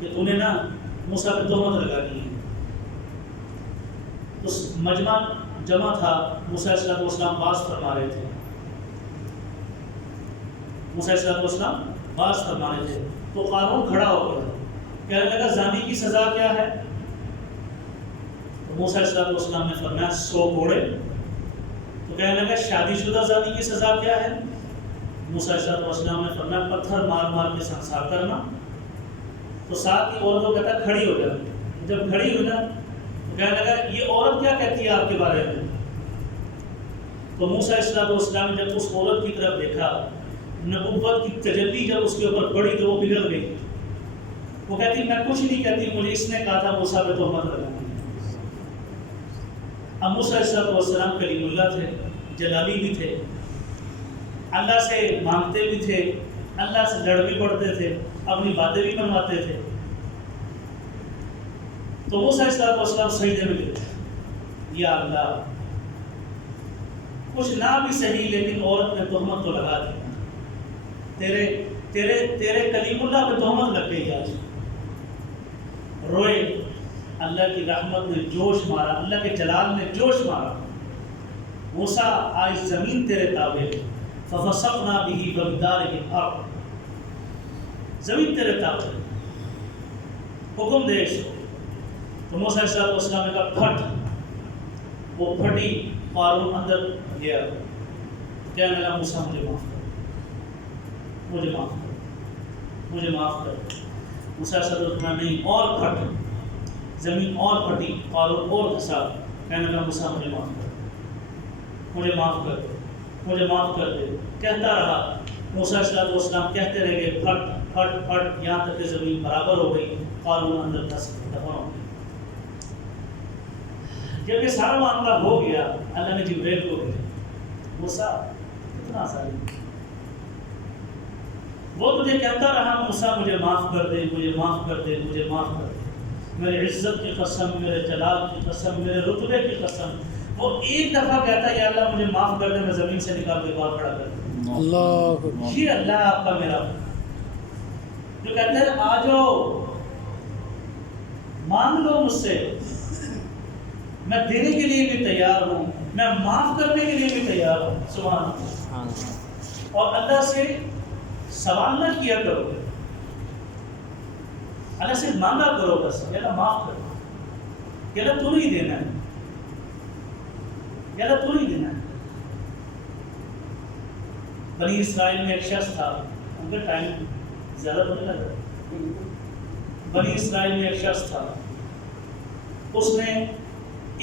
کہ تو نے نا موسیٰ پہ تہمت لگا دی. اس مجمع جمع تھا، موسیٰ علیہ السلام باز فرما رہے تھے. موسیٰ علیہ السلام باز فرما رہے تھے تو قارون کھڑا ہو گیا، کہنے لگا زانی کی سزا کیا ہے؟ تو موسیٰ علیہ السلام نے فرمایا 100 گھوڑے. تو کہنے لگا شادی شدہ زانی کی سزا کیا ہے؟ موسیٰ علیہ السلام نے فرمایا پتھر مار مار کے سنسار کرنا. تو ساتھ ہی عورت کو کہتا کھڑی ہو جا. جب کھڑی ہو جا تو کہنے لگا یہ عورت کیا کہتی ہے آپ کے بارے میں؟ تو موسیٰ علیہ السلام نے جب اس عورت کی طرف دیکھا، نبوت کی تجلی جب اس کے اوپر پڑی تو وہ پگھل گئی. وہ کہتی میں کچھ نہیں کہتی، مجھے اس نے کہا تھا موسیٰ پہ تہمت لگانا. اب موسیٰ علیہ السلام کلیم اللہ تھے، جلالی بھی تھے، اللہ سے مانگتے بھی تھے، اللہ سے لڑ بھی پڑتے تھے، اپنی باتیں بھی منواتے تھے. تو موسیٰ علیہ السلام سجدے میں گرے، یا اللہ کچھ نہ بھی صحیح لیکن عورت نے تہمت تو لگا دی. تیرے کلیم اللہ پہ تہمت لگ گئی. آج روئے. اللہ کی رحمت نے جوش مارا، اللہ کے جلال نے جوش مارا. موسیٰ آج زمین تیرے تابع، ففسقنا به وبداره الارض، زمین تیرے تابع، حکم دے. تو موسیٰ علیہ السلام نے کہا پھٹ. وہ پھٹی، قارون اندر گیا. کہنے لگا موسیٰ مجھے معاف کر، مجھے معاف کر، مجھے معاف کر. موسیٰ علیہ السلام نہیں، اور پھٹ. زمین اور پھٹی، قارون اور دھسا. کہنے لگا موسیٰ مجھے معاف کر، مجھے معاف کر دے، مجھے معاف کر دے. کہتا رہا. موسیٰ علیہ السلام کہتے رہ گئے پھٹ پھٹ پھٹ، یہاں تک کہ زمین برابر ہو گئی. قارون اندر دھس دفن ہو گیا. جب یہ سارا معاملہ ہو گیا اللہ نے جبریل کو بھیجا. موسیٰ کتنا آسان ہے. وہ تجھے کہتا رہا موسیٰ مجھے معاف کر دے، مجھے معاف کر دے، مجھے معاف کر دے. میرے عزت کی قسم، میرے جلال کی قسم، میرے رتبے کی قسم، وہ ایک دفعہ کہتا ہے یا اللہ مجھے معاف کر دے، میں زمین سے نکال کے باہر کھڑا کر دوں. اللہ، یہ اللہ آپ کا میرا جو کہتے ہیں آ جاؤ مانگ لو مجھ سے، میں دینے کے لیے بھی تیار ہوں، میں معاف کرنے کے لیے بھی تیار ہوں. سبحان اللہ. اور اللہ سے سوال نہ کیا کرو، اللہ سے مانگا کرو بس. یا اللہ معاف کر، یا اللہ تو نہیں دینا ہے، یا اللہ تو نہیں دینا ہے. بنی اسرائیل میں ایک شخص تھا، ان کا ٹائم زیادہ ہونے لگا. بنی اسرائیل میں ایک شخص تھا، اس نے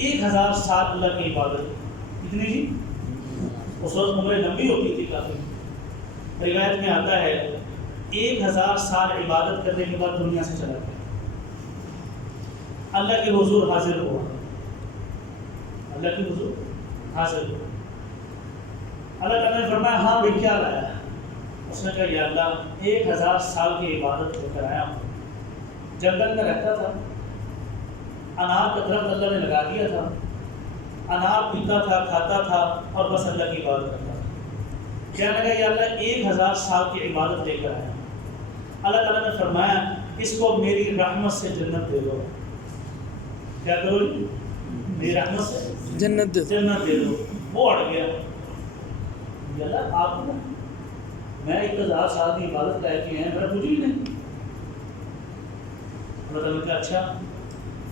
1000 سال اللہ کی عبادت. کتنی جی؟ اس وقت عمریں لمبی ہوتی تھی کافی. روایت میں آتا ہے 1000 سال عبادت کرنے کے بعد دنیا سے چلا گیا. اللہ کے حضور حاضر ہوا، اللہ کے حضور حاضر ہوا. اللہ تعالیٰ نے فرمایا ہاں بھائی کیا لایا؟ اس نے کہا یا اللہ 1000 سال کی عبادت لے کر آیا ہوں. جنگل میں رہتا تھا، انار کا درخت اللہ نے لگا دیا تھا، انار پیتا تھا، کھاتا تھا اور بس اللہ کی عبادت کرتا تھا. کہنے لگا یا اللہ 1000 سال کی عبادت لے کر آیا. اللہ تعالیٰ نے فرمایا اس کو میری رحمت سے جنت دے دو. کیا کرو جی؟ میری رحمت سے جنت دے دو. وہ اڑ گیا. اللہ آپ نے میں 1000 سال کی عبادت کر کے ہیں، میرا کچھ ہی نہیں. اللہ تعالیٰ نے کہا اچھا.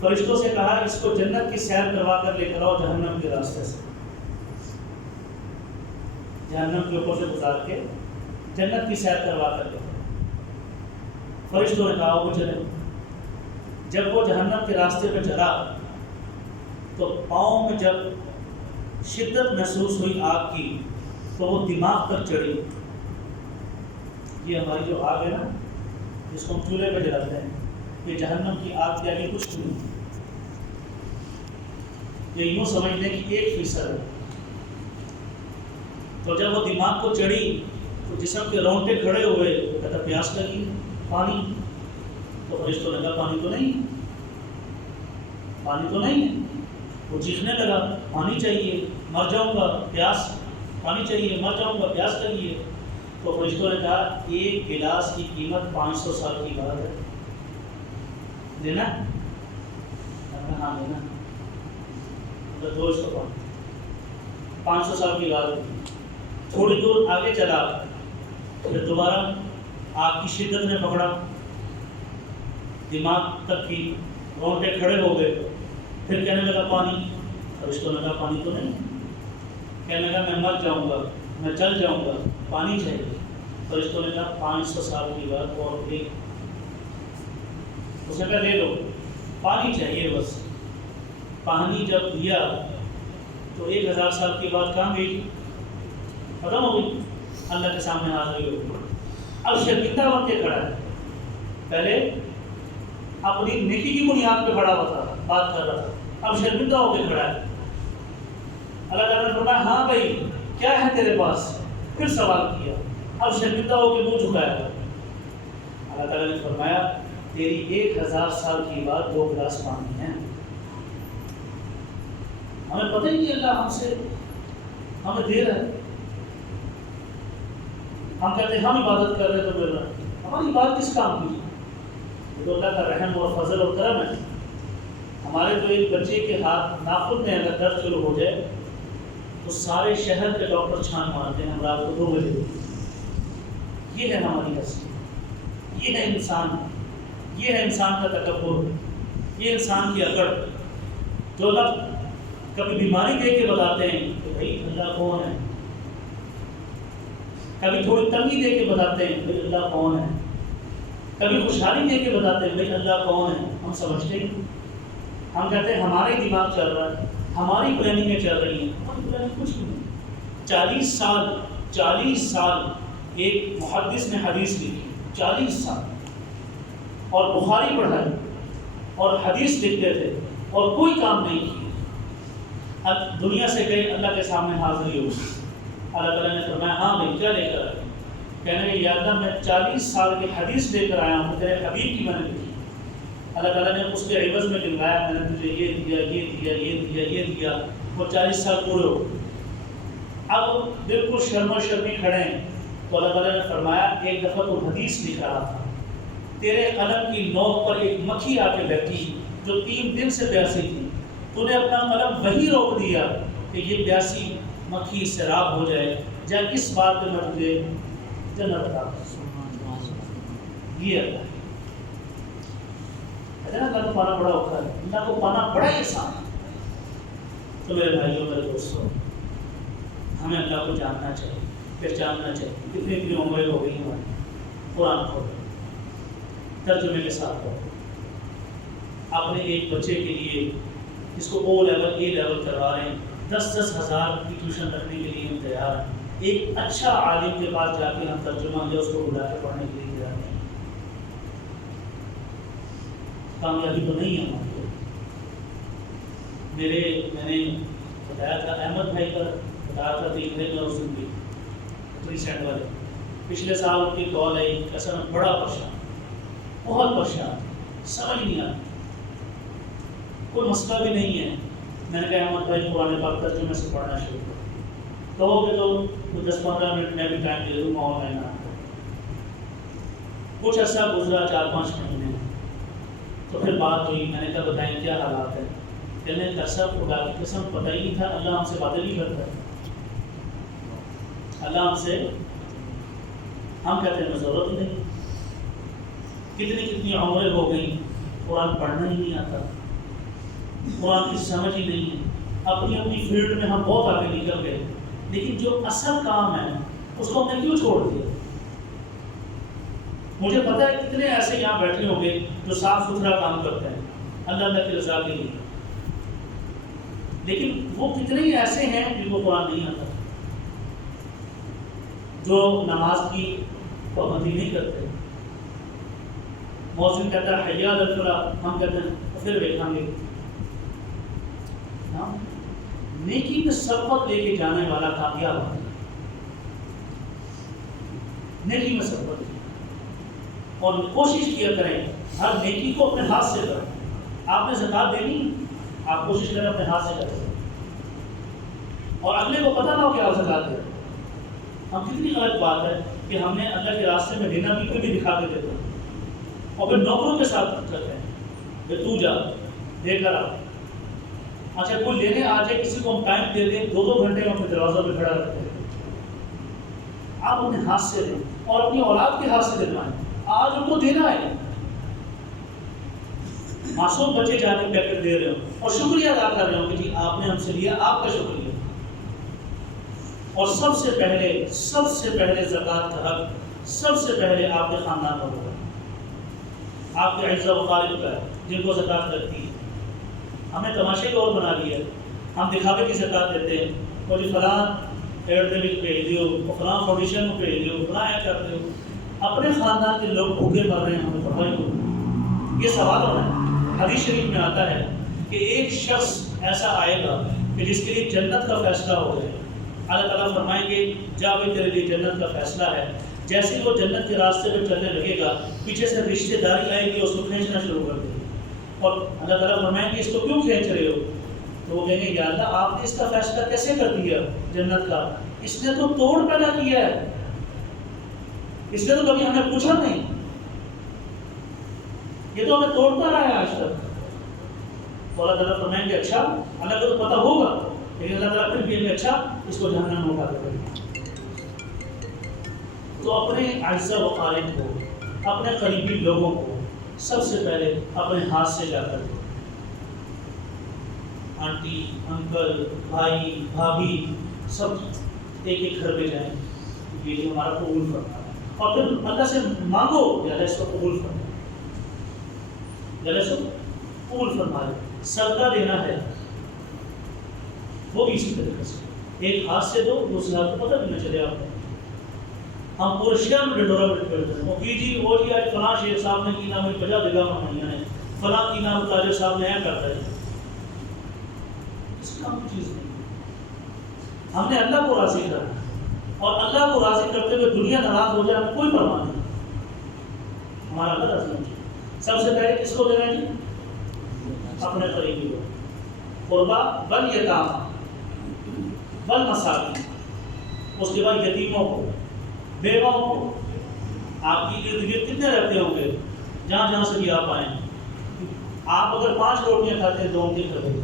فرشتوں سے کہا اس کو جنت کی سیر کروا کر لے کر آؤ جہنم کے راستے سے. جہنم کے اوپر سے گزار کے جنت کی سیر کروا کر لے کر. فرشتوں نے کہا وہ چلے. جب وہ جہنم کے راستے پہ چلا تو پاؤں میں جب شدت محسوس ہوئی آگ کی تو وہ دماغ پر چڑھی. یہ ہماری جو آگ ہے نا جس کو ہم چولہے پہ جلاتے ہیں، یہ جہنم کی آگ کے آگے کچھ نہیں. یہ یوں سمجھ لیں کہ 1% ہے. تو جب وہ دماغ کو چڑھی تو جسم کے رونگٹے کھڑے ہوئے. وہ کہتا پیاس لگی پانی. تو فرشتوں نے کہا پانی تو نہیں ہے. وہ چیخنے لگا پانی چاہیے، مر جاؤں گا، پیاس، پانی چاہیے، مر جاؤں گا، پیاس لگی ہے. تو فرشتوں نے کہا 1 گلاس کی قیمت 500 سال کی بات ہے، لینا؟ ہاں لینا. دو اس کو 500 سال کی بات ہے. تھوڑی دور آگے چلا پھر دوبارہ آگ کی شدت نے پکڑا، دماغ تک کی رونگٹے کھڑے ہو گئے. پھر کہنے لگا پانی. فرشتوں نے کہا پانی تو نہیں. کہنے لگا میں مر جاؤں گا، میں جل جاؤں گا، پانی چاہیے. فرشتوں نے کہا 500 سال کی بات اور بھی. اس نے کہا لے لو، پانی چاہیے بس. پانی جب دیا تو 1000 سال کی بات کہاں گئی؟ ختم ہو گئی. اللہ کے سامنے حاضر ہو گئی. اب شرمندہ بن کے کھڑا ہے. پہلے اپنی نیکی کی بنیاد پہ کھڑا ہوا تھا، بات کر رہا تھا. اب شرمندہ ہو کے کھڑا ہے. اللہ تعالیٰ نے فرمایا ہاں بھائی کیا ہے تیرے پاس؟ پھر سوال کیا. اب شرمندہ ہو کے منہ جھکایا. اللہ تعالیٰ نے فرمایا تیری 1000 سال کی بات 2 گلاس پانی ہے. ہمیں پتہ ہی نہیں اللہ ہم سے ہمیں دے رہا ہے. ہم کہتے ہیں ہم عبادت کر رہے تو مل رہا ہے. ہماری بات کس کام کی؟ تو اللہ کا رحم اور فضل اور کرم ہے. ہمارے تو ایک بچے کے ہاتھ ناخن میں اگر درد شروع ہو جائے تو سارے شہر کے ڈاکٹر چھان مارتے ہیں ہم رات کو 2 بجے. یہ ہے ہماری حیثیت، یہ ہے انسان، یہ ہے انسان کا تکبر، یہ انسان کی اکڑ. جو لوگ کبھی بیماری دے کے بتاتے ہیں کہ بھائی اللہ کون ہے، کبھی تھوڑی تنگی دے کے بتاتے ہیں بھائی اللہ کون ہے، کبھی خوشحالی دے کے بتاتے ہیں بھائی اللہ کون ہے. ہم سمجھتے ہی ہم کہتے ہیں ہمارا ہی دماغ چل رہا ہے، ہماری پلاننگیں چل رہی ہیں. ہماری پلاننگ کچھ نہیں. 40 سال ایک محدث نے حدیث لکھی، 40 سال، اور بخاری پڑھائی اور حدیث لکھتے تھے اور کوئی کام نہیں کیا. اب دنیا سے گئے، اللہ کے سامنے حاضری ہو. اللہ تعالیٰ نے فرمایا ہاں بھائی کیا لے کر آئے؟ کہنے لگے یا اللہ میں 40 سال کی حدیث لے کر آیا ہوں، تیرے حبیب کی میں نے لکھی. اللہ تعالیٰ نے اس کے عوض میں دلوایا میں نے تجھے یہ دیا، یہ دیا، یہ دیا، یہ دیا. وہ 40 سال پورے ہو. اب بالکل شرم و شرمی کھڑے ہیں. تو اللہ تعالیٰ نے فرمایا ایک دفعہ تو حدیث لکھ رہا تھا، تیرے قلم کی نوک پر ایک مکھی آ کے بیٹھی جو 3 دن سے پیاسی تھی. تو نے اپنا قلم وہی روک دیا کہ یہ پیاسی مکھی سیراب ہو جائے. جب اس بات پہ میں تجھے جنت عطا کروں. یہ اللہ ہے نا. اللہ کو پانا بڑا ہوتا ہے، اللہ کو پانا بڑا ہی آسان ہے. تو میرے بھائیوں میرے دوستوں، ہمیں اللہ کو جاننا چاہیے، پہچاننا چاہیے. کتنی عمریں ہو گئی ہماری. قرآن پڑھو، ترجمے کے ساتھ پڑھو. اپنے ایک بچے کے لیے جس کو او لیول اے لیول کروا رہے ہیں 10-10 ہزار کی ٹیوشن رکھنے کے لیے ہم تیار ہیں. ایک اچھا عالم کے پاس جا کے ہم ترجمہ یا اس کو بلا کے پڑھنے کے لیے تیار ہیں. کامیابی تو نہیں ہے ہماری. میں نے بتایا تھا احمد بھائی کا، بتایا تھا 3 دن میں اس دن بھی ریسنٹ والے پچھلے سال ان کی کال آئی. ایسا میں بڑا پریشان، بہت پریشان، سمجھ نہیں آتا. کوئی مسئلہ بھی نہیں ہے، میں نے کہا احمد بھائی قرآن پاک ترجمے سے پڑھنا شروع کرو، کہو گے تو 10-15 منٹ میں بھی ٹائم دے دوں گا آن لائن آپ کو۔ کچھ عرصہ گزرا، 4-5 مہینے، تو پھر بات ہوئی، میں نے کہا بتائیں کیا حالات ہے؟ کہنے لگے سر خدا کی قسم پتہ ہی نہیں تھا، اللہ ہم سے باتیں نہیں کرتا ہے، اللہ ہم سے، ہم کہتے ہیں ضرورت ہی نہیں، کتنی عمریں ہو گئی، قرآن پڑھنا ہی نہیں آتا، قرآن کی سمجھ ہی نہیں ہے، اپنی فیلڈ میں ہم بہت آگے نکل گئے، لیکن جو اصل کام ہے اس کو ہم نے کیوں چھوڑ دیا؟ مجھے پتا ہے کتنے ایسے یہاں بیٹھے ہوں گے جو صاف ستھرا کام کرتے ہیں اللہ کی رضا کے لیے، لیکن وہ کتنے ہی ایسے ہیں جن کو قرآن نہیں آتا، جو نماز کی پابندی نہیں کرتے، مؤذن کہتا ہے حی علی الفلاح، ہم کہتے ہیں پھر دیکھیں گے۔ نیکی میں سبقت لے کے جانے والا کامیاب ہے، نیکی میں سبقت، اور کوشش کیا کریں ہر نیکی کو اپنے ہاتھ سے کریں۔ آپ نے زکوٰۃ دینی، آپ کوشش کریں اپنے ہاتھ سے کریں، اور اگلے کو پتہ نہ ہو کہ آپ زکوٰۃ دیں۔ ہم کتنی غلط بات ہے کہ ہم نے اللہ کے راستے میں دینا بھی دکھا کے دیتے ہیں، اور پھر نوکروں کے ساتھ کرتے ہیں کہ تو جا دے کر آ۔ اچھا کوئی لینے آ جائے، کسی کو ہم ٹائم دے دیں، 2 گھنٹے میں اپنے دروازوں پہ کھڑا رکھتے ہیں۔ آپ اپنے ہاتھ سے دیں اور اپنی اولاد کے ہاتھ سے دلوائیں، آج ان کو دینا ہے۔ معصوم بچے جا کے پیکٹ دے رہے ہو اور شکریہ ادا کر رہے ہو کہ جی آپ نے ہم سے لیا، آپ کا شکریہ۔ اور سب سے پہلے زکوٰۃ کا حق سب سے پہلے آپ کے خاندان میں ہوگا، آپ کے اعزاء و اقارب کا ہے جن کو زکوٰۃ لگتی ہے۔ ہمیں تماشے کا اور بنا لیا، ہم دکھاوے کی زکوٰۃ دیتے ہیں، اور جی فلاں ایڈ دے بھیج دیو، فلاں فاؤنڈیشن کو بھیج دیو، فلاں ایڈ کر دیو۔ اپنے خاندان کے لوگ بھوکے مر رہے ہیں، ہمیں پڑھائی کو یہ سوال ہونا ہے۔ حدیث شریف میں آتا ہے کہ ایک شخص ایسا آئے گا کہ جس کے لیے جنت کا فیصلہ ہو جائے، اللہ تعالیٰ فرمائیں گے جا بھی تیرے لیے جنت کا فیصلہ ہے۔ جیسے ہی وہ جنت کے راستے پہ چلنے لگے گا، پیچھے سے رشتے داری آئے گی، اس کو کھینچنا شروع کر دے گی، اور اللہ تعالیٰ فرمائیں گے اس کو کیوں کھینچ رہے ہو؟ تو وہ کہیں گے یا اللہ آپ نے اس کا فیصلہ کیسے کر دیا جنت کا؟ اس نے تو توڑ پیدا کیا ہے، اس نے تو کبھی ہمیں پوچھا نہیں، یہ تو ہمیں توڑتا رہا ہے آج تک۔ تو اللہ تعالیٰ فرمائیں گے اچھا، اللہ کو تو پتہ ہوگا، لیکن اللہ تعالیٰ پھر بھی اچھا اس کو جہنم میں اٹھا دے گا۔ تو اپنے اعزاء و اقارب کو، اپنے قریبی لوگوں کو سب سے پہلے اپنے ہاتھ سے جا کر دو۔ آنٹی، انکل، بھائی، بھابھی، سب ایک گھر پہ جائیں، یہ ہمارا قبول کرنا ہے، اور پھر اللہ سے مانگو یا اللہ اس کو قبول فرما، یا اللہ اس کو قبول فرما لے۔ صدقہ دینا ہے وہ بھی اسی طریقے سے، ایک ہاتھ سے دو، دوسرے ہاتھ کو پتہ بھی نہ چلے آپ کو۔ ہم پورے شہر میں ڈنڈورا بیٹھتے ہیں، وہ وہ جی آج فلاں شیخ صاحب نے کی نام 50 بیگہ کمائیاں ہیں، فلاں کی نام تاجر صاحب نے ایسا کرتا ہے، اس کام کی چیز نہیں۔ ہم نے اللہ کو راضی کرنا، اور اللہ کو راضی کرتے ہوئے دنیا ناراض ہو جائے ہمیں کوئی پرواہ نہیں، ہمارا اللہ راضی ہونا چاہیے۔ سب سے پہلے کس کو دینا ہے؟ اپنے قریبی کو، قربا والیتامى والمساکین، اس کے بعد یتیموں کو، بیواؤں کو۔ آپ کی ارد گرد کتنے رہتے ہوں گے جہاں جہاں سے بھی آپ آئیں، آپ اگر 5 روٹیاں کھاتے ہیں تو ان کے گھر گئے،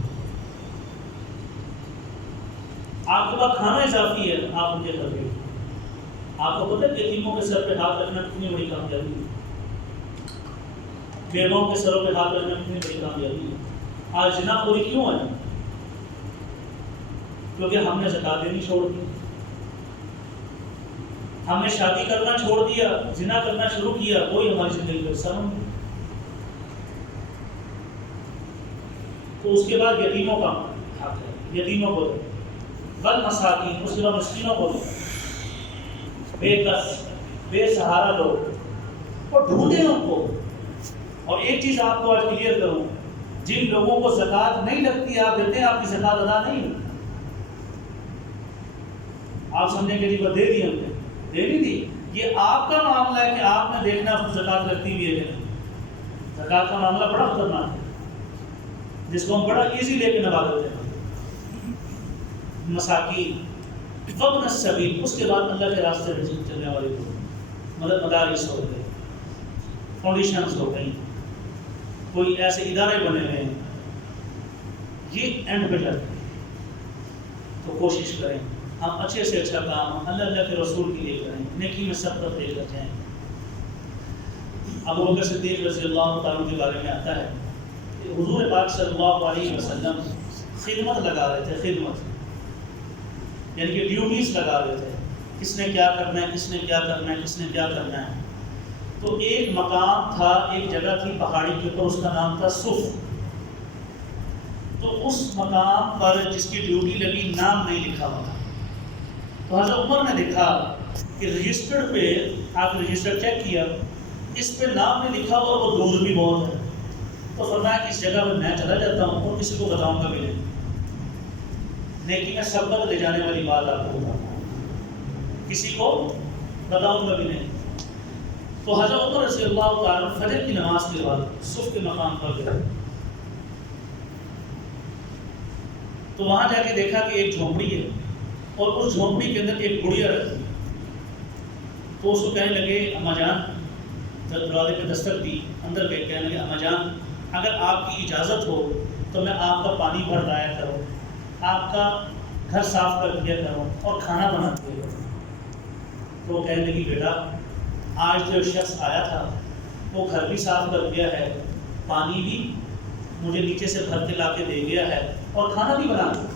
آپ کے پاس کھانا اضافی ہے، آپ ان کے گھر گئے۔ آپ کو پتہ ہے یتیموں کے سر پہ ہاتھ رکھنا کتنی بڑی کامیابی ہے، بیواؤں کے سروں پہ ہاتھ رکھنا کتنی بڑی کامیابی ہے۔ آج زنا خوری کیوں ہے؟ کیونکہ ہم نے زکوٰۃ دینی چھوڑ دی، ہم نے شادی کرنا چھوڑ دیا، زنا کرنا شروع کیا، کوئی ہماری زندگی کا حصہ نہیں۔ تو اس کے بعد یتیموں کا حق ہے، یتیموں کو دے، والمساکین، اس کے بعد مسکینوں کو دے، بے کس بے سہارا لوگ، اور ڈھونڈیں ان کو۔ اور ایک چیز آپ کو آج کلیئر کروں، جن لوگوں کو زکوٰۃ نہیں لگتی آپ دیتے ہیں، آپ کی زکوٰۃ ادا نہیں ہوئی۔ آپ سمجھیں کہ جی وہ دے دی ہم نے، دے نہیں دی، یہ آپ کا معاملہ ہے کہ آپ نے دیکھنا زکوٰۃ لگتی بھی ہے کہ نہیں۔ زکوٰۃ کا معاملہ بڑا خطرناک ہے، جس کو ہم بڑا ایزی لے کے نبھا دیتے ہیں۔ مساکین وابن السبیل، اس کے بعد اللہ کے راستے میں چلنے والے لوگ، مطلب مدارس ہو گئے، فاؤنڈیشنز ہو گئی، کوئی ایسے ادارے بنے ہوئے ہیں، یہ اینڈ پہ جاتے ہیں۔ تو کوشش کریں ہم اچھے سے اچھا کام اللہ کے رسول کے لیے کریں، نیکی میں سبقت لے کر جائیں۔ ابو بکر صدیق رضی اللہ تعالیٰ کے بارے میں آتا ہے کہ حضور پاک صلی اللہ علیہ وسلم خدمت لگا رہے تھے، خدمت یعنی کہ ڈیوٹیز لگا رہے تھے، کس نے کیا کرنا ہے، کس نے کیا کرنا ہے، کس نے کیا کرنا ہے۔ تو ایک مقام تھا، ایک جگہ تھی پہاڑی کے اوپر، اس کا نام تھا صف۔ تو اس مقام پر جس کی ڈیوٹی لگی نام نہیں لکھا ہوا تھا، تو حضرت عمر نے دیکھا کہ رجسٹر پہ آپ رجسٹر چیک کیا، اس پہ نام نہیں لکھا ہوا، وہ دور بھی بہت ہے، تو فرمایا کہ اس جگہ پہ میں چلا جاتا ہوں اور کسی کو بتاؤں گا بھی نہیں، نیکی میں سبقت لے جانے والی بات آپ کو بتاؤں، کسی کو بتاؤں گا بھی نہیں۔ تو حضرت عمر رضی اللہ تعالیٰ فجر کی نماز کے بعد صف کے مقام پر گئے، تو وہاں جا کے دیکھا کہ ایک جھونپڑی ہے اور اس جھونپڑی کے اندر ایک گڑیا رہتی، تو اس کو کہنے لگے اماں جان، جب دروازے پہ دستک دی، اندر گئے، کہنے لگے اماں جان اگر آپ کی اجازت ہو تو میں آپ کا پانی بھر دایا کروں، آپ کا گھر صاف کر دیا کروں اور کھانا بنا دیا کروں۔ تو وہ کہنے لگی بیٹا آج جو شخص آیا تھا وہ گھر بھی صاف کر دیا ہے، پانی بھی مجھے نیچے سے بھر کے لا کے دے گیا ہے اور کھانا بھی بنا دیا۔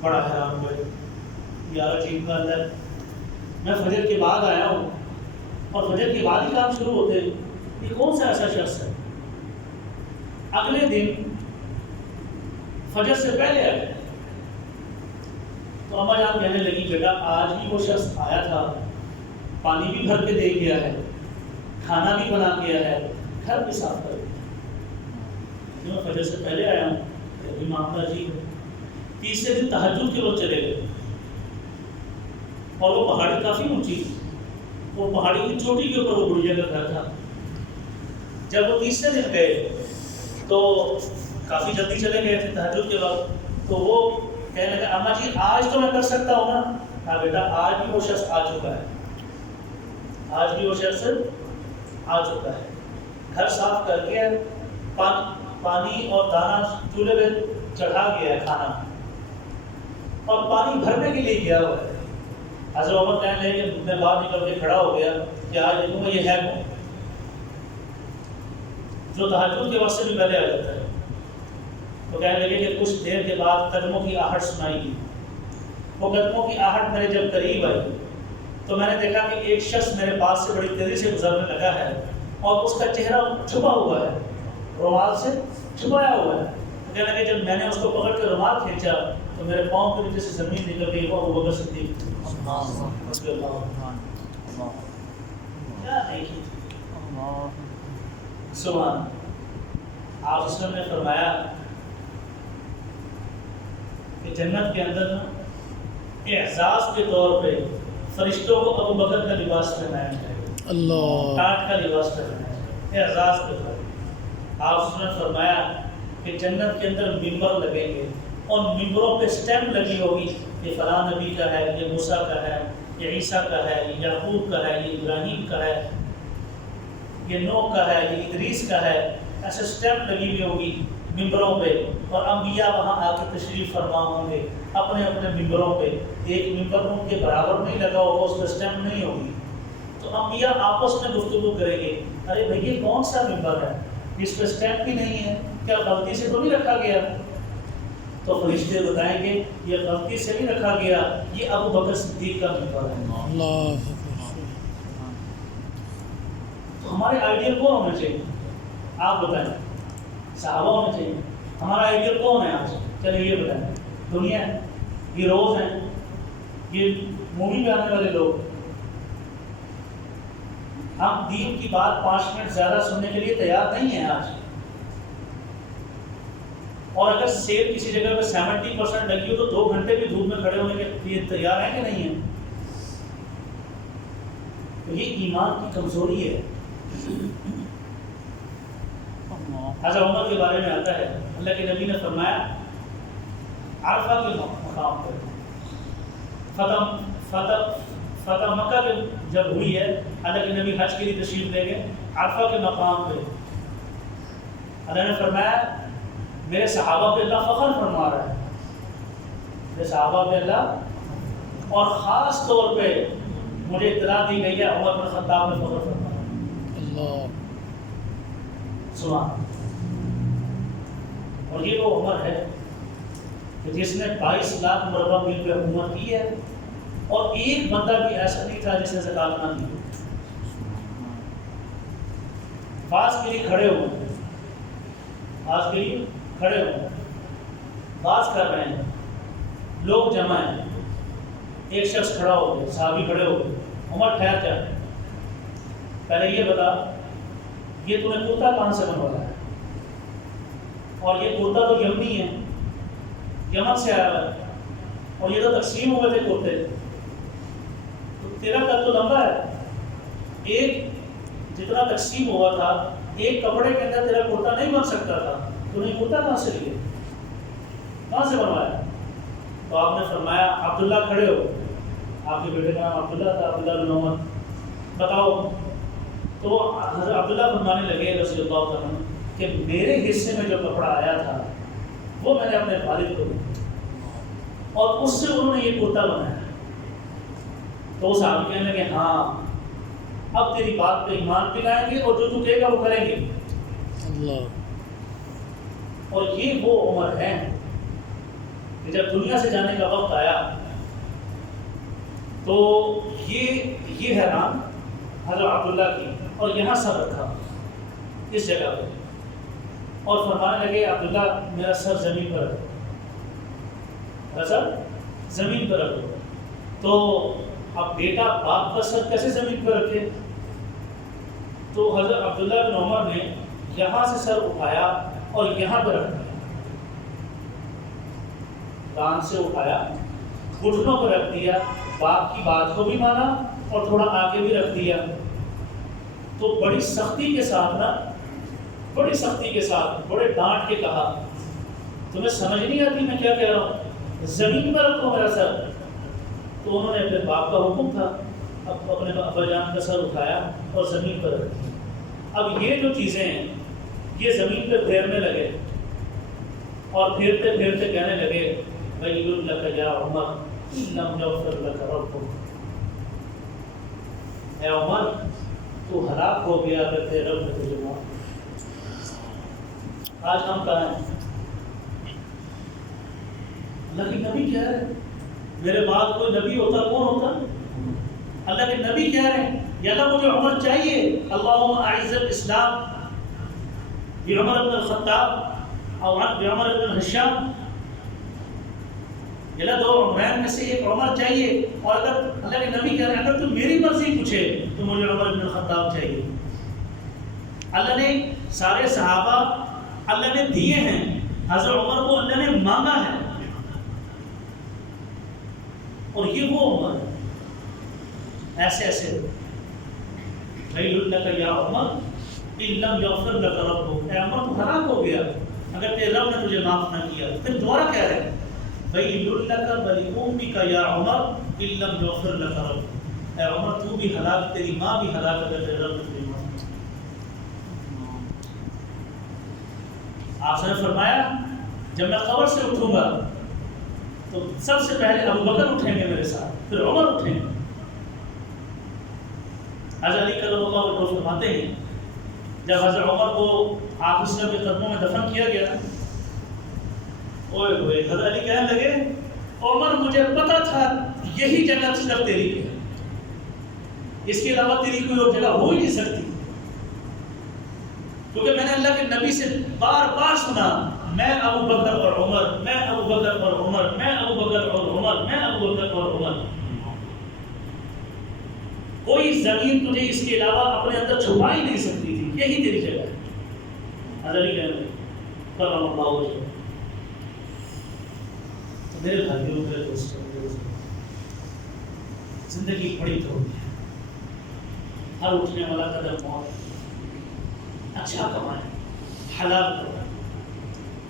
بڑا حیران ہوئے، یار عجیب بات ہے، میں فجر کے بعد آیا ہوں اور فجر کے بعد ہی کام شروع ہوتے ہیں، یہ کون سا ایسا شخص ہے؟ اگلے دن فجر سے پہلے آئے تو اماں جان کہنے لگی بیٹا آج بھی وہ شخص آیا تھا، پانی بھی بھر کے دے گیا ہے، کھانا بھی بنا گیا ہے، گھر بھی صاف کر دیا، میں فجر سے پہلے آیا ہوں، یہ بھی معاملہ عجیب ہے۔ تیسرے دن تہجد کے وقت چلے گئے اور وہ پہاڑی کافی اونچی تھی، وہ پہاڑی کی چوٹی کے اوپر وہ گڑیا کا گھر تھا۔ جب وہ تیسرے دن گئے تو کافی جلدی چلے گئے تھے تہجد کے وقت، تو وہ کہنے لگا اماں جی آج تو میں کر سکتا ہوں نا؟ کہا بیٹا آج بھی وہ شخص آ چکا ہے، آج بھی وہ شخص آ چکا ہے، گھر صاف کر کے پانی اور دانا چولہے پہ چڑھا گیا ہے، کھانا اور پانی بھرنے کے لیے گیا ہوا ہے۔ حضرت عمر کہنے لگے میں باہر نکل کے کھڑا ہو گیا کہ آج دیکھوں گا یہ ہے کون، جو تہجد کے وقت سے بھی پہلے آ جاتا ہے۔ تو کہنے لگے کہ کچھ دیر کے بعد قدموں کی آہٹ سنائی دی، وہ قدموں کی آہٹ میرے جب قریب آئی تو میں نے دیکھا کہ ایک شخص میرے پاس سے بڑی تیزی سے گزرنے لگا ہے اور اس کا چہرہ چھپا ہوا ہے، رومال سے چھپایا ہوا ہے۔ کہنے لگے جب میں نے اس کو پکڑ کے رومال کھینچا تو میرے پاؤں کے نیچے سے زمین نکل گئی، وہ ابو بکر صدیق رضی اللہ عنہ۔ کیا دیکھی سبحان آپ اس نے فرمایا کہ جنت کے اندر اعزاز کے طور پہ فرشتوں کو ابو بکر کا لباس پہنایا جائے گا، اللہ ٹاٹ کا لباس پہنایا جائے گا اعزاز کے طور پہ۔ آپ اس نے فرمایا کہ جنت کے اندر ممبر لگیں گے اور ممبروں پہ اسٹیمپ لگی ہوگی، یہ فلاں نبی کا ہے، یہ موسیٰ کا ہے، یہ عیسیٰ کا ہے، یہ یعقوب کا ہے، یہ ابراہیم کا ہے، یہ نوح کا ہے، یہ ادریس کا ہے، ایسے اسٹیمپ لگی ہوئی ہوگی ممبروں پہ، اور انبیاء وہاں آ کے تشریف فرما ہوں گے اپنے اپنے ممبروں پہ، ایک ممبر ان کے برابر نہیں لگا ہوگا، اس پہ اسٹیمپ نہیں ہوگی، تو انبیاء آپس میں گفتگو کریں گے ارے بھائی یہ کون سا ممبر ہے جس پہ اسٹیمپ بھی نہیں ہے، کیا غلطی سے تو نہیں رکھا گیا؟ تو فرشتے بتائیں گے یہ غلطی سے نہیں رکھا گیا، یہ ابو بکر صدیق کا ممبر ہے۔ اللہ تو ہمارے آئیڈیل کون ہونا چاہیے؟ آپ بتائیں، صحابہ ہونا چاہیے؟ ہمارا آئیڈیل کون ہے آج؟ چلیے یہ بتائیں، دنیا ہے، ہیروز ہیں، یہ مووی میں آنے والے لوگ، ہم دین کی بات 5 منٹ زیادہ سننے کے لیے تیار نہیں ہیں آج، اور اگر سیل کسی جگہ پہ 70% لگی ہو تو 2 گھنٹے بھی دھوپ میں کھڑے ہونے کے لیے تیار ہیں کہ نہیں ہیں؟ تو یہ ایمان کی کمزوری ہے۔ حضرت عمر کے بارے میں آتا ہے اللہ کے نبی نے فرمایا عرفہ کے مقام پہ فتح مکہ کے جب ہوئی ہے، اللہ کے نبی حج کے لیے تشریف لے گئے، عرفہ کے مقام پہ اللہ نے فرمایا میرے صحابہ پہ اللہ فخر فرما رہا ہے، میرے صحابہ پہ اللہ، اور خاص طور پہ مجھے اطلاع دی گئی ہے عمر بن خطاب نے فخر فرمایا اللہ سبحان۔ اور یہ وہ عمر ہے کہ جس نے 22 لاکھ مربع میل پہ حکومت کی ہے، اور ایک بندہ بھی ایسا نہیں تھا جس نے زکات نہ دی۔ باز کے لیے کھڑے ہو، باز کے لیے کھڑے ہو، باز کر رہے ہیں، لوگ جمع ہیں، ایک شخص کھڑا ہو گیا، صحابی کھڑے ہو گئے، عمر ٹھہر جا، پہلے یہ بتا یہ تو نے کرتا کہاں سے بنوایا ہے؟ اور یہ کرتا تو یمنی ہے، یمن سے آیا ہے، اور یہ تو تقسیم ہوئے تھے کرتے، تو تیرا قد تو لمبا ہے، ایک جتنا تقسیم ہوا تھا ایک کپڑے کے اندر تیرا کرتا نہیں بن سکتا تھا، تو نے کرتا کہاں سے لیے، کہاں سے بنوایا؟ تو آپ نے فرمایا عبداللہ کھڑے ہو، آپ کے بیٹے کا نام عبداللہ تھا، عبداللہ بن عمر، بتاؤ۔ تو حضرت عبداللہ فرمانے لگے رضی اللہ تعالیٰ عنہ کہ میرے حصے میں جو کپڑا آیا تھا وہ میں نے اپنے والد کو دیا، اور اس سے انہوں نے یہ کرتا بنایا۔ تو صاحب کہنے لگے ہاں اب تیری بات پہ ایمان پہ لائیں گے، اور جو تو کہے گا وہ کریں گے اللہ۔ اور یہ وہ عمر ہے کہ جب دنیا سے جانے کا وقت آیا تو یہ حیران حضرت عبداللہ کی، اور یہاں سر رکھا اس جگہ پہ، اور فرمانے لگے عبداللہ میرا سر زمین پر رکھو، میرا سر زمین پر رکھو۔ تو اب بیٹا باپ کا سر کیسے زمین پر رکھے؟ تو حضرت عبداللہ بن عمر نے یہاں سے سر اٹھایا اور یہاں پر رکھ دیا، کان سے اٹھایا، گھٹنوں پر رکھ دیا، باپ کی بات کو بھی مانا اور تھوڑا آگے بھی رکھ دیا۔ تو بڑی سختی کے ساتھ نا، بڑی سختی کے ساتھ، بڑے ڈانٹ کے کہا تمہیں سمجھ نہیں آتی میں کیا کہہ رہا ہوں، زمین پر رکھو میرا سر۔ تو انہوں نے اپنے باپ کا حکم تھا، اب اپنے ابا جان کا سر اٹھایا اور زمین پر رکھ دیا۔ اب یہ جو چیزیں ہیں یہ زمین پہ پھیرنے لگے، اور پھیرتے پھیرتے کہنے لگے ویل لک یا عمر ان لم یغفر لک ربک، اے عمر تو ہلاک ہو گیا اگر تیرے رب نے تجھے معاف کیا۔ آج ہم کہاں ہیں؟ اللہ کے نبی کہہ رہے ہیں میرے بعد کوئی نبی ہوتا کون ہوتا؟ اللہ کے نبی کہہ رہے ہیں یا اللہ مجھے عمر چاہیے، اللہم اعز الاسلام بعمر بن الخطاب او بعمر بن ہشام، اللہ دو عمرین میں سے ایک عمر چاہیے، اور اگر اللہ کے نبی کہہ رہے ہیں اگر تو میری مرضی پوچھے تو مجھے عمر بن الخطاب چاہیے۔ اللہ نے سارے صحابہ اللہ نے دیے ہیں، حضرت عمر کو اللہ نے مانگا ہے، اور یہ وہ عمر ہے ایسے ایسے ویل لک یا عمر ان لم یغفر لک ربک، اے عمر تو ہلاک ہو گیا اگر تیرے رب نے تجھے معاف نہ کیا۔ پھر دوبارہ کہہ رہے ہیں ویل لک ولامک یا عمر ان لم یغفر لک ربک، اے عمر تو بھی ہلاک، تیری ماں بھی ہلاک اگر تیرے رب نے تجھے معاف نہ کیا۔ آپ نے فرمایا جب میں قبر سے اٹھوں گا تو سب سے پہلے ابو بکر اٹھیں گے میرے ساتھ، پھر عمر اٹھیں گے۔ حضرت علی کرم اللہ وجہہ فرماتے ہیں جب حضرت عمر کو آپ وسلم کے قدموں میں دفن کیا گیا، اوئے ہوئے حضرت علی کہنے لگے عمر مجھے پتا تھا یہی جگہ صرف تیری ہے، اس کے علاوہ تیری کوئی اور جگہ ہو ہی نہیں سکتی، کیونکہ میں نے اللہ کے نبی سے بار بار سنا میں ابو بکر اور عمر، میں ابو بکر اور عمر، میں ابو بکر اور عمر، میں ابو بکر اور عمر، کوئی زمین تجھے اس کے علاوہ اپنے اندر چھپا ہی نہیں سکتی تھی، یہی تیری جگہ ہے۔ حضرت علی کہنے لگے کرم اللہ وجہہ۔ تو میرے بھائیوں میرے دوستوں، زندگی بڑی تھوڑی ہے، ہر اٹھنے والا قدم موت، اچھا کمائیں، حلال کرو،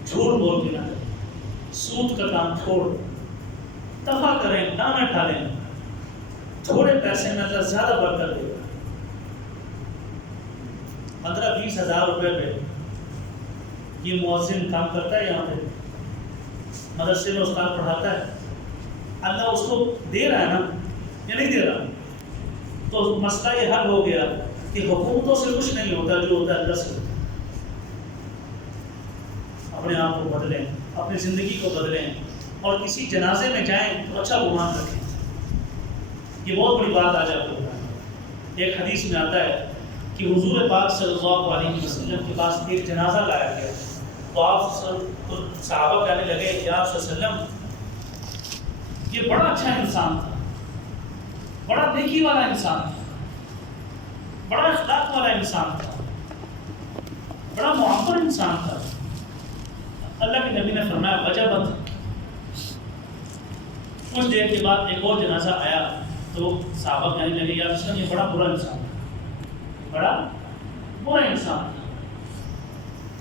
جھوٹ بول کے نہ کریں، سود کا کام چھوڑ، دفع کریں، دامیں ڈالیں، تھوڑے پیسے میں اللہ زیادہ برکت دے گا۔ 15-20 ہزار روپے پہ یہ مؤذن کام کرتا ہے، یہاں پہ مدرسے میں استاد پڑھاتا ہے، اللہ اس کو دے رہا ہے نا یا نہیں دے رہا؟ تو مسئلہ یہ حل ہو گیا کہ حکومتوں سے کچھ نہیں ہوتا، جو ہوتا ہے اللہ سے ہوتا ہے۔ اپنے آپ کو بدلیں، اپنی زندگی کو بدلیں، اور کسی جنازے میں جائیں تو اچھا گمان رکھیں۔ یہ بہت بڑی بات آج آپ کو بتائیں۔ ایک حدیث میں آتا ہے کہ حضور پاک صلی اللہ علیہ وسلم کے پاس ایک جنازہ لایا گیا، تو آپ صحابہ کہنے لگے یا رسول اللہ علیہ وسلم یہ بڑا اچھا انسان تھا، بڑا نیکی والا انسان تھا، بڑا اخلاق والا انسان تھا، بڑا معمر انسان تھا۔ اللہ کے نبی نے فرمایا وجبت۔ کچھ دیر کے بعد ایک اور جنازہ آیا تو صحابہ کہنے لگے یا رسول اللہ یہ بڑا برا انسان تھا، بڑا برا انسان تھا،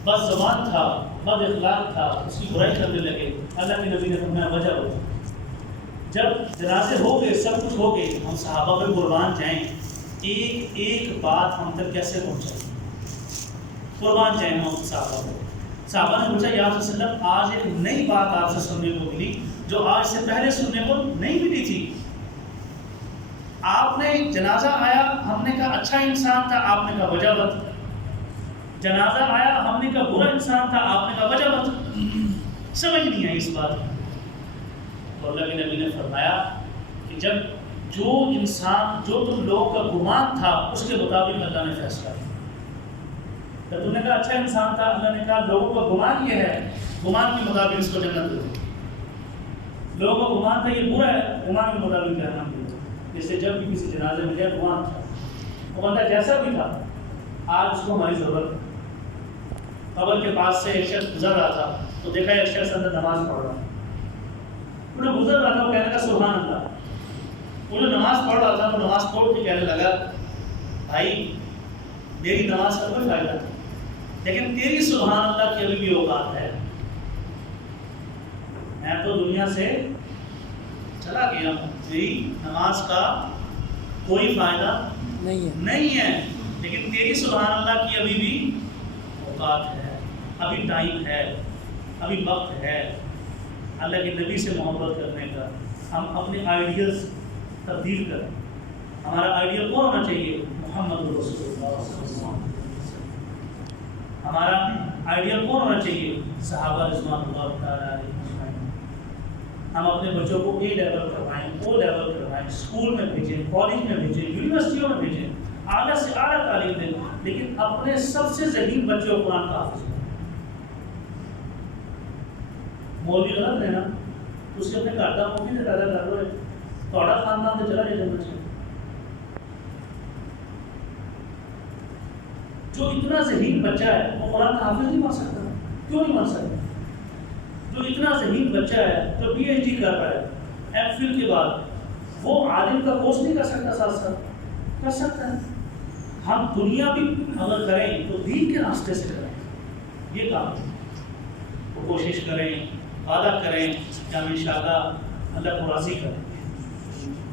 بد زبان تھا، بد اخلاق تھا، اس کی برائی کرنے لگے۔ اللہ کے نبی نے فرمایا وجبت۔ جب جنازے ہو گئے، سب کچھ ہو گئے، ہم صحابہ پہ قربان جائیں، ایک ایک بات ہم تک کیسے پہنچائے؟ قربان جائیں ہم صحابہ کو۔ صحابہ نے پوچھا یا رسول اللہ آج ایک نئی بات آپ سے سننے کو ملی جو آج سے پہلے سننے کو نہیں ملی تھی۔ آپ نے جنازہ آیا، ہم نے کہا اچھا انسان تھا، آپ نے کہا وجبت۔ جنازہ آیا، ہم نے کہا برا انسان تھا، آپ نے کہا وجبت۔ سمجھ نہیں آئی اس بات میں۔ تو اللہ کے نبی نے فرمایا کہ جب جو انسان جو تم لوگوں کا گمان تھا اس کے مطابق اللہ نے فیصلہ کیا۔ جب تم نے کہا اچھا انسان تھا، اللہ نے کہا لوگوں کا گمان یہ ہے، گمان کے مطابق اس کو جنت دے دو۔ لوگوں کا گمان تھا یہ برا ہے، گمان کے مطابق جہنم دے دو۔ جیسے جب بھی کسی جنازے میں گیا گمان تھا، وہ بندہ جیسا بھی تھا، آج اس کو ہماری ضرورت ہے۔ قبر کے پاس سے ایک شخص گزر رہا تھا تو دیکھا ایک شخص اندر نماز پڑھ رہا ہے، انہیں گزر رہا تھا، وہ کہنے کا سبحان اللہ۔ انہیں نماز پڑھ رہا تھا تو نماز پڑھ کے کہنے لگا بھائی میری نماز کا کوئی فائدہ نہیں، لیکن تیری سبحان اللہ کی ابھی بھی اوقات ہے۔ میں تو دنیا سے چلا گیا ہوں، میری نماز کا کوئی فائدہ نہیں ہے، لیکن تیری سبحان اللہ کی ابھی بھی اوقات ہے، ابھی ٹائم ہے، ابھی وقت ہے اللہ کے نبی سے محبت کرنے کا۔ ہم اپنے آئیڈیلز تبدیل کریں۔ ہمارا آئیڈیل کون ہونا چاہیے؟ محمد رسول اللہ صلی اللہ علیہ وسلم۔ ہمارا آئیڈیل کون ہونا چاہیے؟ صحابہ رضوان اللہ تعالیٰ علیہ وسلم۔ ہم اپنے بچوں کو اے لیول کروائیں، او لیول کروائیں، اسکول میں بھیجیں، کالج میں بھیجیں، یونیورسٹیوں میں بھیجیں، اعلیٰ سے اعلیٰ تعلیم دیں، لیکن اپنے سب سے ذہین بچوں کو قرآن کا حافظ کریں۔ مولوی غلط ہے نا، اس کے اپنے گھر کا مولوی سے پیدا کر رہے تھوڑا خاندان سے چلا جائے جانا چاہیے۔ جو اتنا ذہین بچہ ہے وہ قرآن کا حافظ نہیں بن سکتا؟ کیوں نہیں بن سکتا؟ جو اتنا ذہین بچہ ہے جو پی ایچ ڈی کر رہا ہے ایم فل کے بعد، وہ عالم کا کورس نہیں کر سکتا؟ ساتھ ساتھ کر سکتا ہے۔ ہم دنیا بھی اگر کریں تو دین کے راستے سے کریں، یہ کام ہے۔ وہ کوشش کریں، وعدہ کریں کہ ہم انشاءاللہ اللہ کو راضی کریں گے،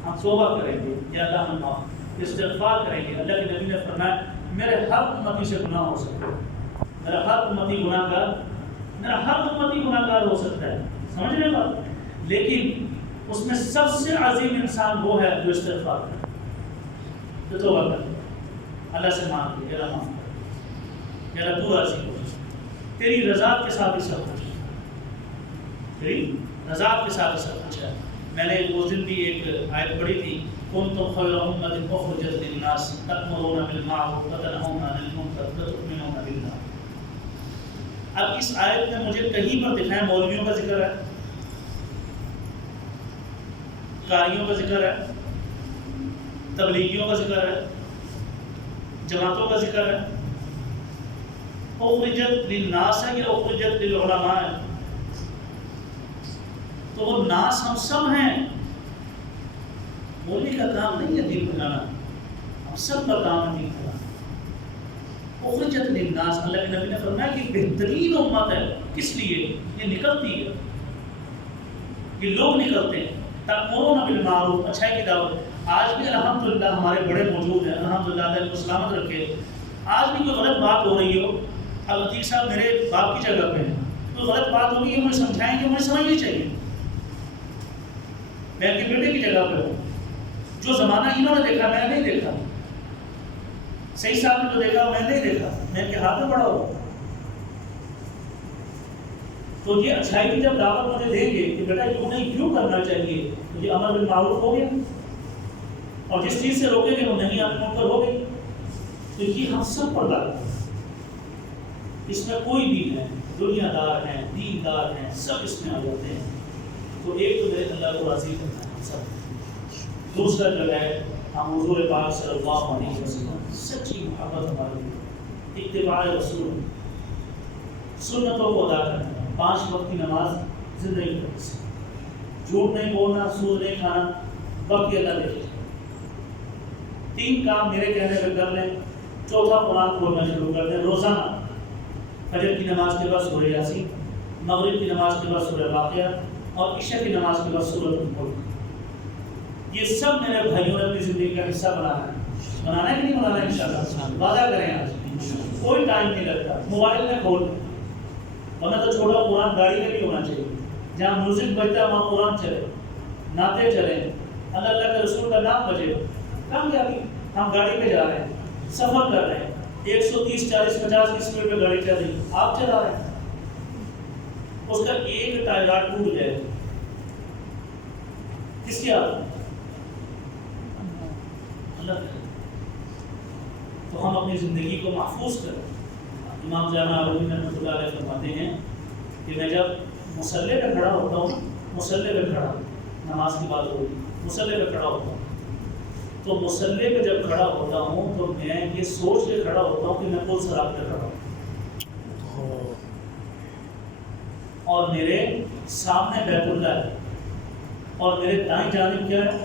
ہم توبہ کریں گے، یا اللہ ہم معاف، استغفار کریں گے۔ اللہ کے نبی نے فرمایا میرے ہر امتی سے گناہ ہو سکتا ہے، میرا ہر امتی گناہ گار ہو سکتا ہے، سمجھ رہے بات؟ لیکن اس میں سب سے عظیم انسان وہ ہے جو استغفار کرے، جو توبہ کرے، اللہ سے مانگ لے، یا اللہ معاف کر، یا اللہ تو راضی ہو، تیری رضا کے ساتھ ہی سب کچھ، تیری رضا کے ساتھ ہی سب کچھ ہے۔ میں نے اس دن بھی ایک آیت پڑھی تھی، کنتم خیر امۃ اخرجت للناس تأمرون بالمعروف وتنہون عن المنکر وتؤمنون باللہ۔ اب اس آیت میں مجھے کہیں پر دکھائیں مولویوں کا ذکر ہے، قاریوں کا ذکر ہے، تبلیغیوں کا ذکر ہے، جماعتوں کا ذکر ہے۔ اخرجت للناس ہے یا اخرجت للعلماء ہے؟ تو وہ ناس ہم سب ہیں، مولوی کا کام نہیں ہے دین پھیلانا، ہم سب کا کام ہے دین پھیلانا۔ اخرجت للناس، اللہ کے نبی نے فرمایا کہ بہترین امت ہے، کس لیے یہ نکلتی ہے کہ لوگ نکلتے ہیں تأمرون بالمعروف، اچھائی کی دعوت. آج بھی الحمدللہ ہمارے بڑے موجود ہیں، الحمدللہ اللہ ان کو سلامت رکھے. آج بھی کوئی غلط بات ہو رہی ہو، العتیق صاحب میرے باپ کی جگہ پہ ہیں، کوئی غلط بات ہوگی ہے مجھے سمجھائیں گے، مجھے سمجھنی چاہیے. میں ان کے بیٹے کی جگہ پہ ہوں. جو زمانہ انہوں نے دیکھا میں نے نہیں دیکھا، صحیح صاحب نے جو دیکھا میں نے نہیں دیکھا، میں ان کے ہاتھ میں بڑا ہوں. تو یہ اچھائی کی جب دعوت مجھے دیں گے کہ بیٹا یوں نہیں یوں کرنا چاہیے، تو یہ امر بالمعروف ہو گیا. اور جس چیز سے روکیں گے وہ نہیں آپ منکر ہو گئی. تو یہ ہم سب پر لاگو ہے. اس میں کوئی بھی ہے، دنیا دار ہیں، دین دار ہیں، سب اس میں آ جاتے ہیں. تو ایک تو میرے اللہ کو راضی کرنا ہے ہم سب. دوسرا جو ہے ہم حضور پاک صلی اللہ علیہ وسلم سچی محبت ہمارے لیے، اتباع رسول، سنتوں کو ادا کرنا، 5 وقت کی نماز زندگی میں سے، جھوٹ نہیں بولنا، سود نہیں کھانا، باقی اللہ دیکھے. 3 کام میرے کہنے پہ کر لیں. چوتھا قرآن کھولنا شروع کر دیں روزانہ. فجر کی نماز کے بعد سورہ یاسین، مغرب کی نماز کے بعد سورہ واقعہ، اور عشاء کی نماز کے بعد سورۃ الملک. یہ سب میرے بھائیوں نے اپنی زندگی کا حصہ بنانا ہے. بنانا ہے کہ نہیں بنانا ہے؟ انشاءاللہ وعدہ کریں. آج کوئی ٹائم نہیں لگتا، موبائل میں کھول دیں. ورنہ تو چھوٹا قرآن گاڑی میں بھی ہونا چاہیے، جہاں میوزک بجتا ہے وہاں قرآن چلے، نعتیں چلیں، اللہ اللہ کے رسول کا نام بجے. کامیابی. ہم گاڑی پہ جا رہے ہیں، سفر کر رہے ہیں، 130 40 50 کی اسپیڈ پہ گاڑی چل رہی، آپ چلا رہے ہیں، اس کا ایک ٹائر ٹوٹ جائے کس کی آپ؟ اللہ. تو ہم اپنی زندگی کو محفوظ کریں. امام جامع عالمین رحمۃ اللہ علیہ فرماتے ہیں کہ میں جب مصلی پہ کھڑا ہوتا ہوں، مصلی پہ کھڑا، نماز کی بات ہوگی، مصلی پہ کھڑا ہوتا ہوں، تو مصلی پہ جب کھڑا ہوتا ہوں تو میں یہ سوچ کے کھڑا ہوتا ہوں کہ میں پل صراط پہ کھڑا ہوں اور میرے سامنے بیت اللہ ہے، اور میرے دائیں جانب کیا ہے؟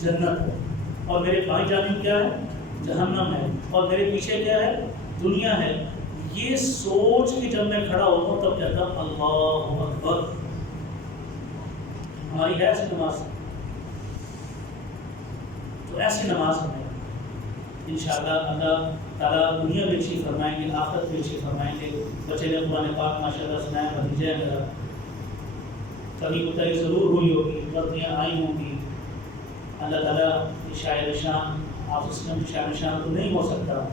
جنت ہے، اور میرے بائیں جانب کیا ہے؟ جہنم ہے، اور میرے پیچھے کیا ہے؟ دنیا ہے. یہ سوچ کے جب میں کھڑا ہوتا ہوں تب کہتا ہوں اللہ اکبر. ہماری ہے ایسی نماز؟ تو ایسی نماز ہمیں انشاءاللہ اللہ تعالیٰ دنیا میں اچھی فرمائیں گے، آخرت میں اچھی فرمائیں گے. بچے نے قرآن پاک ماشاءاللہ سنایا، بھتیجا ہے میرا. کبھی کوتاہی ضرور ہوئی ہوگی، غلطیاں آئی ہوں گی. اللہ تعالیٰ کی شاعر شان، آپ اس میں شاعر شان تو نہیں ہو سکتا،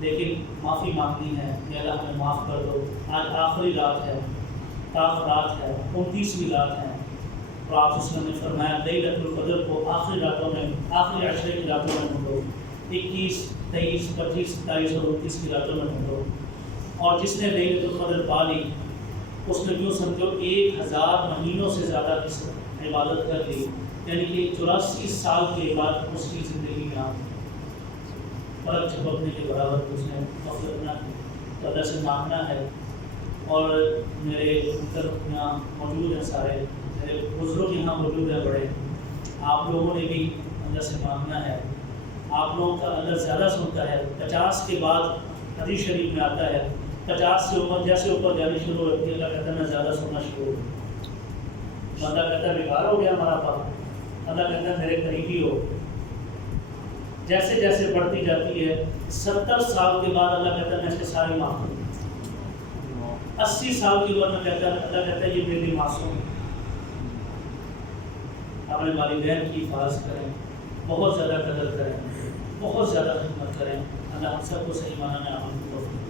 لیکن معافی مانگنی ہے کہ اللہ ہمیں معاف کر دو. آج آخری رات ہے، طاق رات ہے، 29ویں رات ہے، اور آپ اس نے فرمایا لیلۃ القدر کو آخری راتوں میں، آخری عشرے کی راتوں میں ڈھونڈو. 21 23 25 27 اور 29 کی راتوں میں ڈھونڈو. اور جس نے لیلۃ القدر پا لی اس نے کیوں سمجھو 1000 مہینوں سے زیادہ اس عبادت کر لی، یعنی کہ 84 سال کی عبادت اس کی زندگی میں آئی. پلک جھپکنے کے برابر اس نے غفلت نہ کی. تو اللہ سے مانگنا ہے. اور میرے یہاں موجود ہیں، سارے میرے بزرگ یہاں موجود ہیں بڑے، آپ لوگوں نے بھی اللہ سے مانگنا ہے. آپ لوگوں کا اللہ زیادہ سنتا ہے. 50 کے بعد حدیث شریف میں آتا ہے 50 سے اوپر جیسے اوپر جانی شروع ہوتی ہے، اللہ کہتا ہے میں زیادہ سننا شروع ہو. بندہ کہتا ہے بیکار ہو گیا ہمارا پاک، اللہ کہتا ہے میرے قریبی ہو. جیسے جیسے بڑھتی جاتی ہے 70 سال کے بعد اللہ کہتا ہے میں اس کے سارے معاف کروں. 80 سال کی عمر میں کہتا ہے اللہ کہتا ہے یہ میرے لیے معصوم ہے. اپنے والدین کی حفاظت کریں، بہت زیادہ قدر کریں، بہت زیادہ خدمت کریں. اللہ ہم سب کو صحیح معنی میں عمل کی توفیق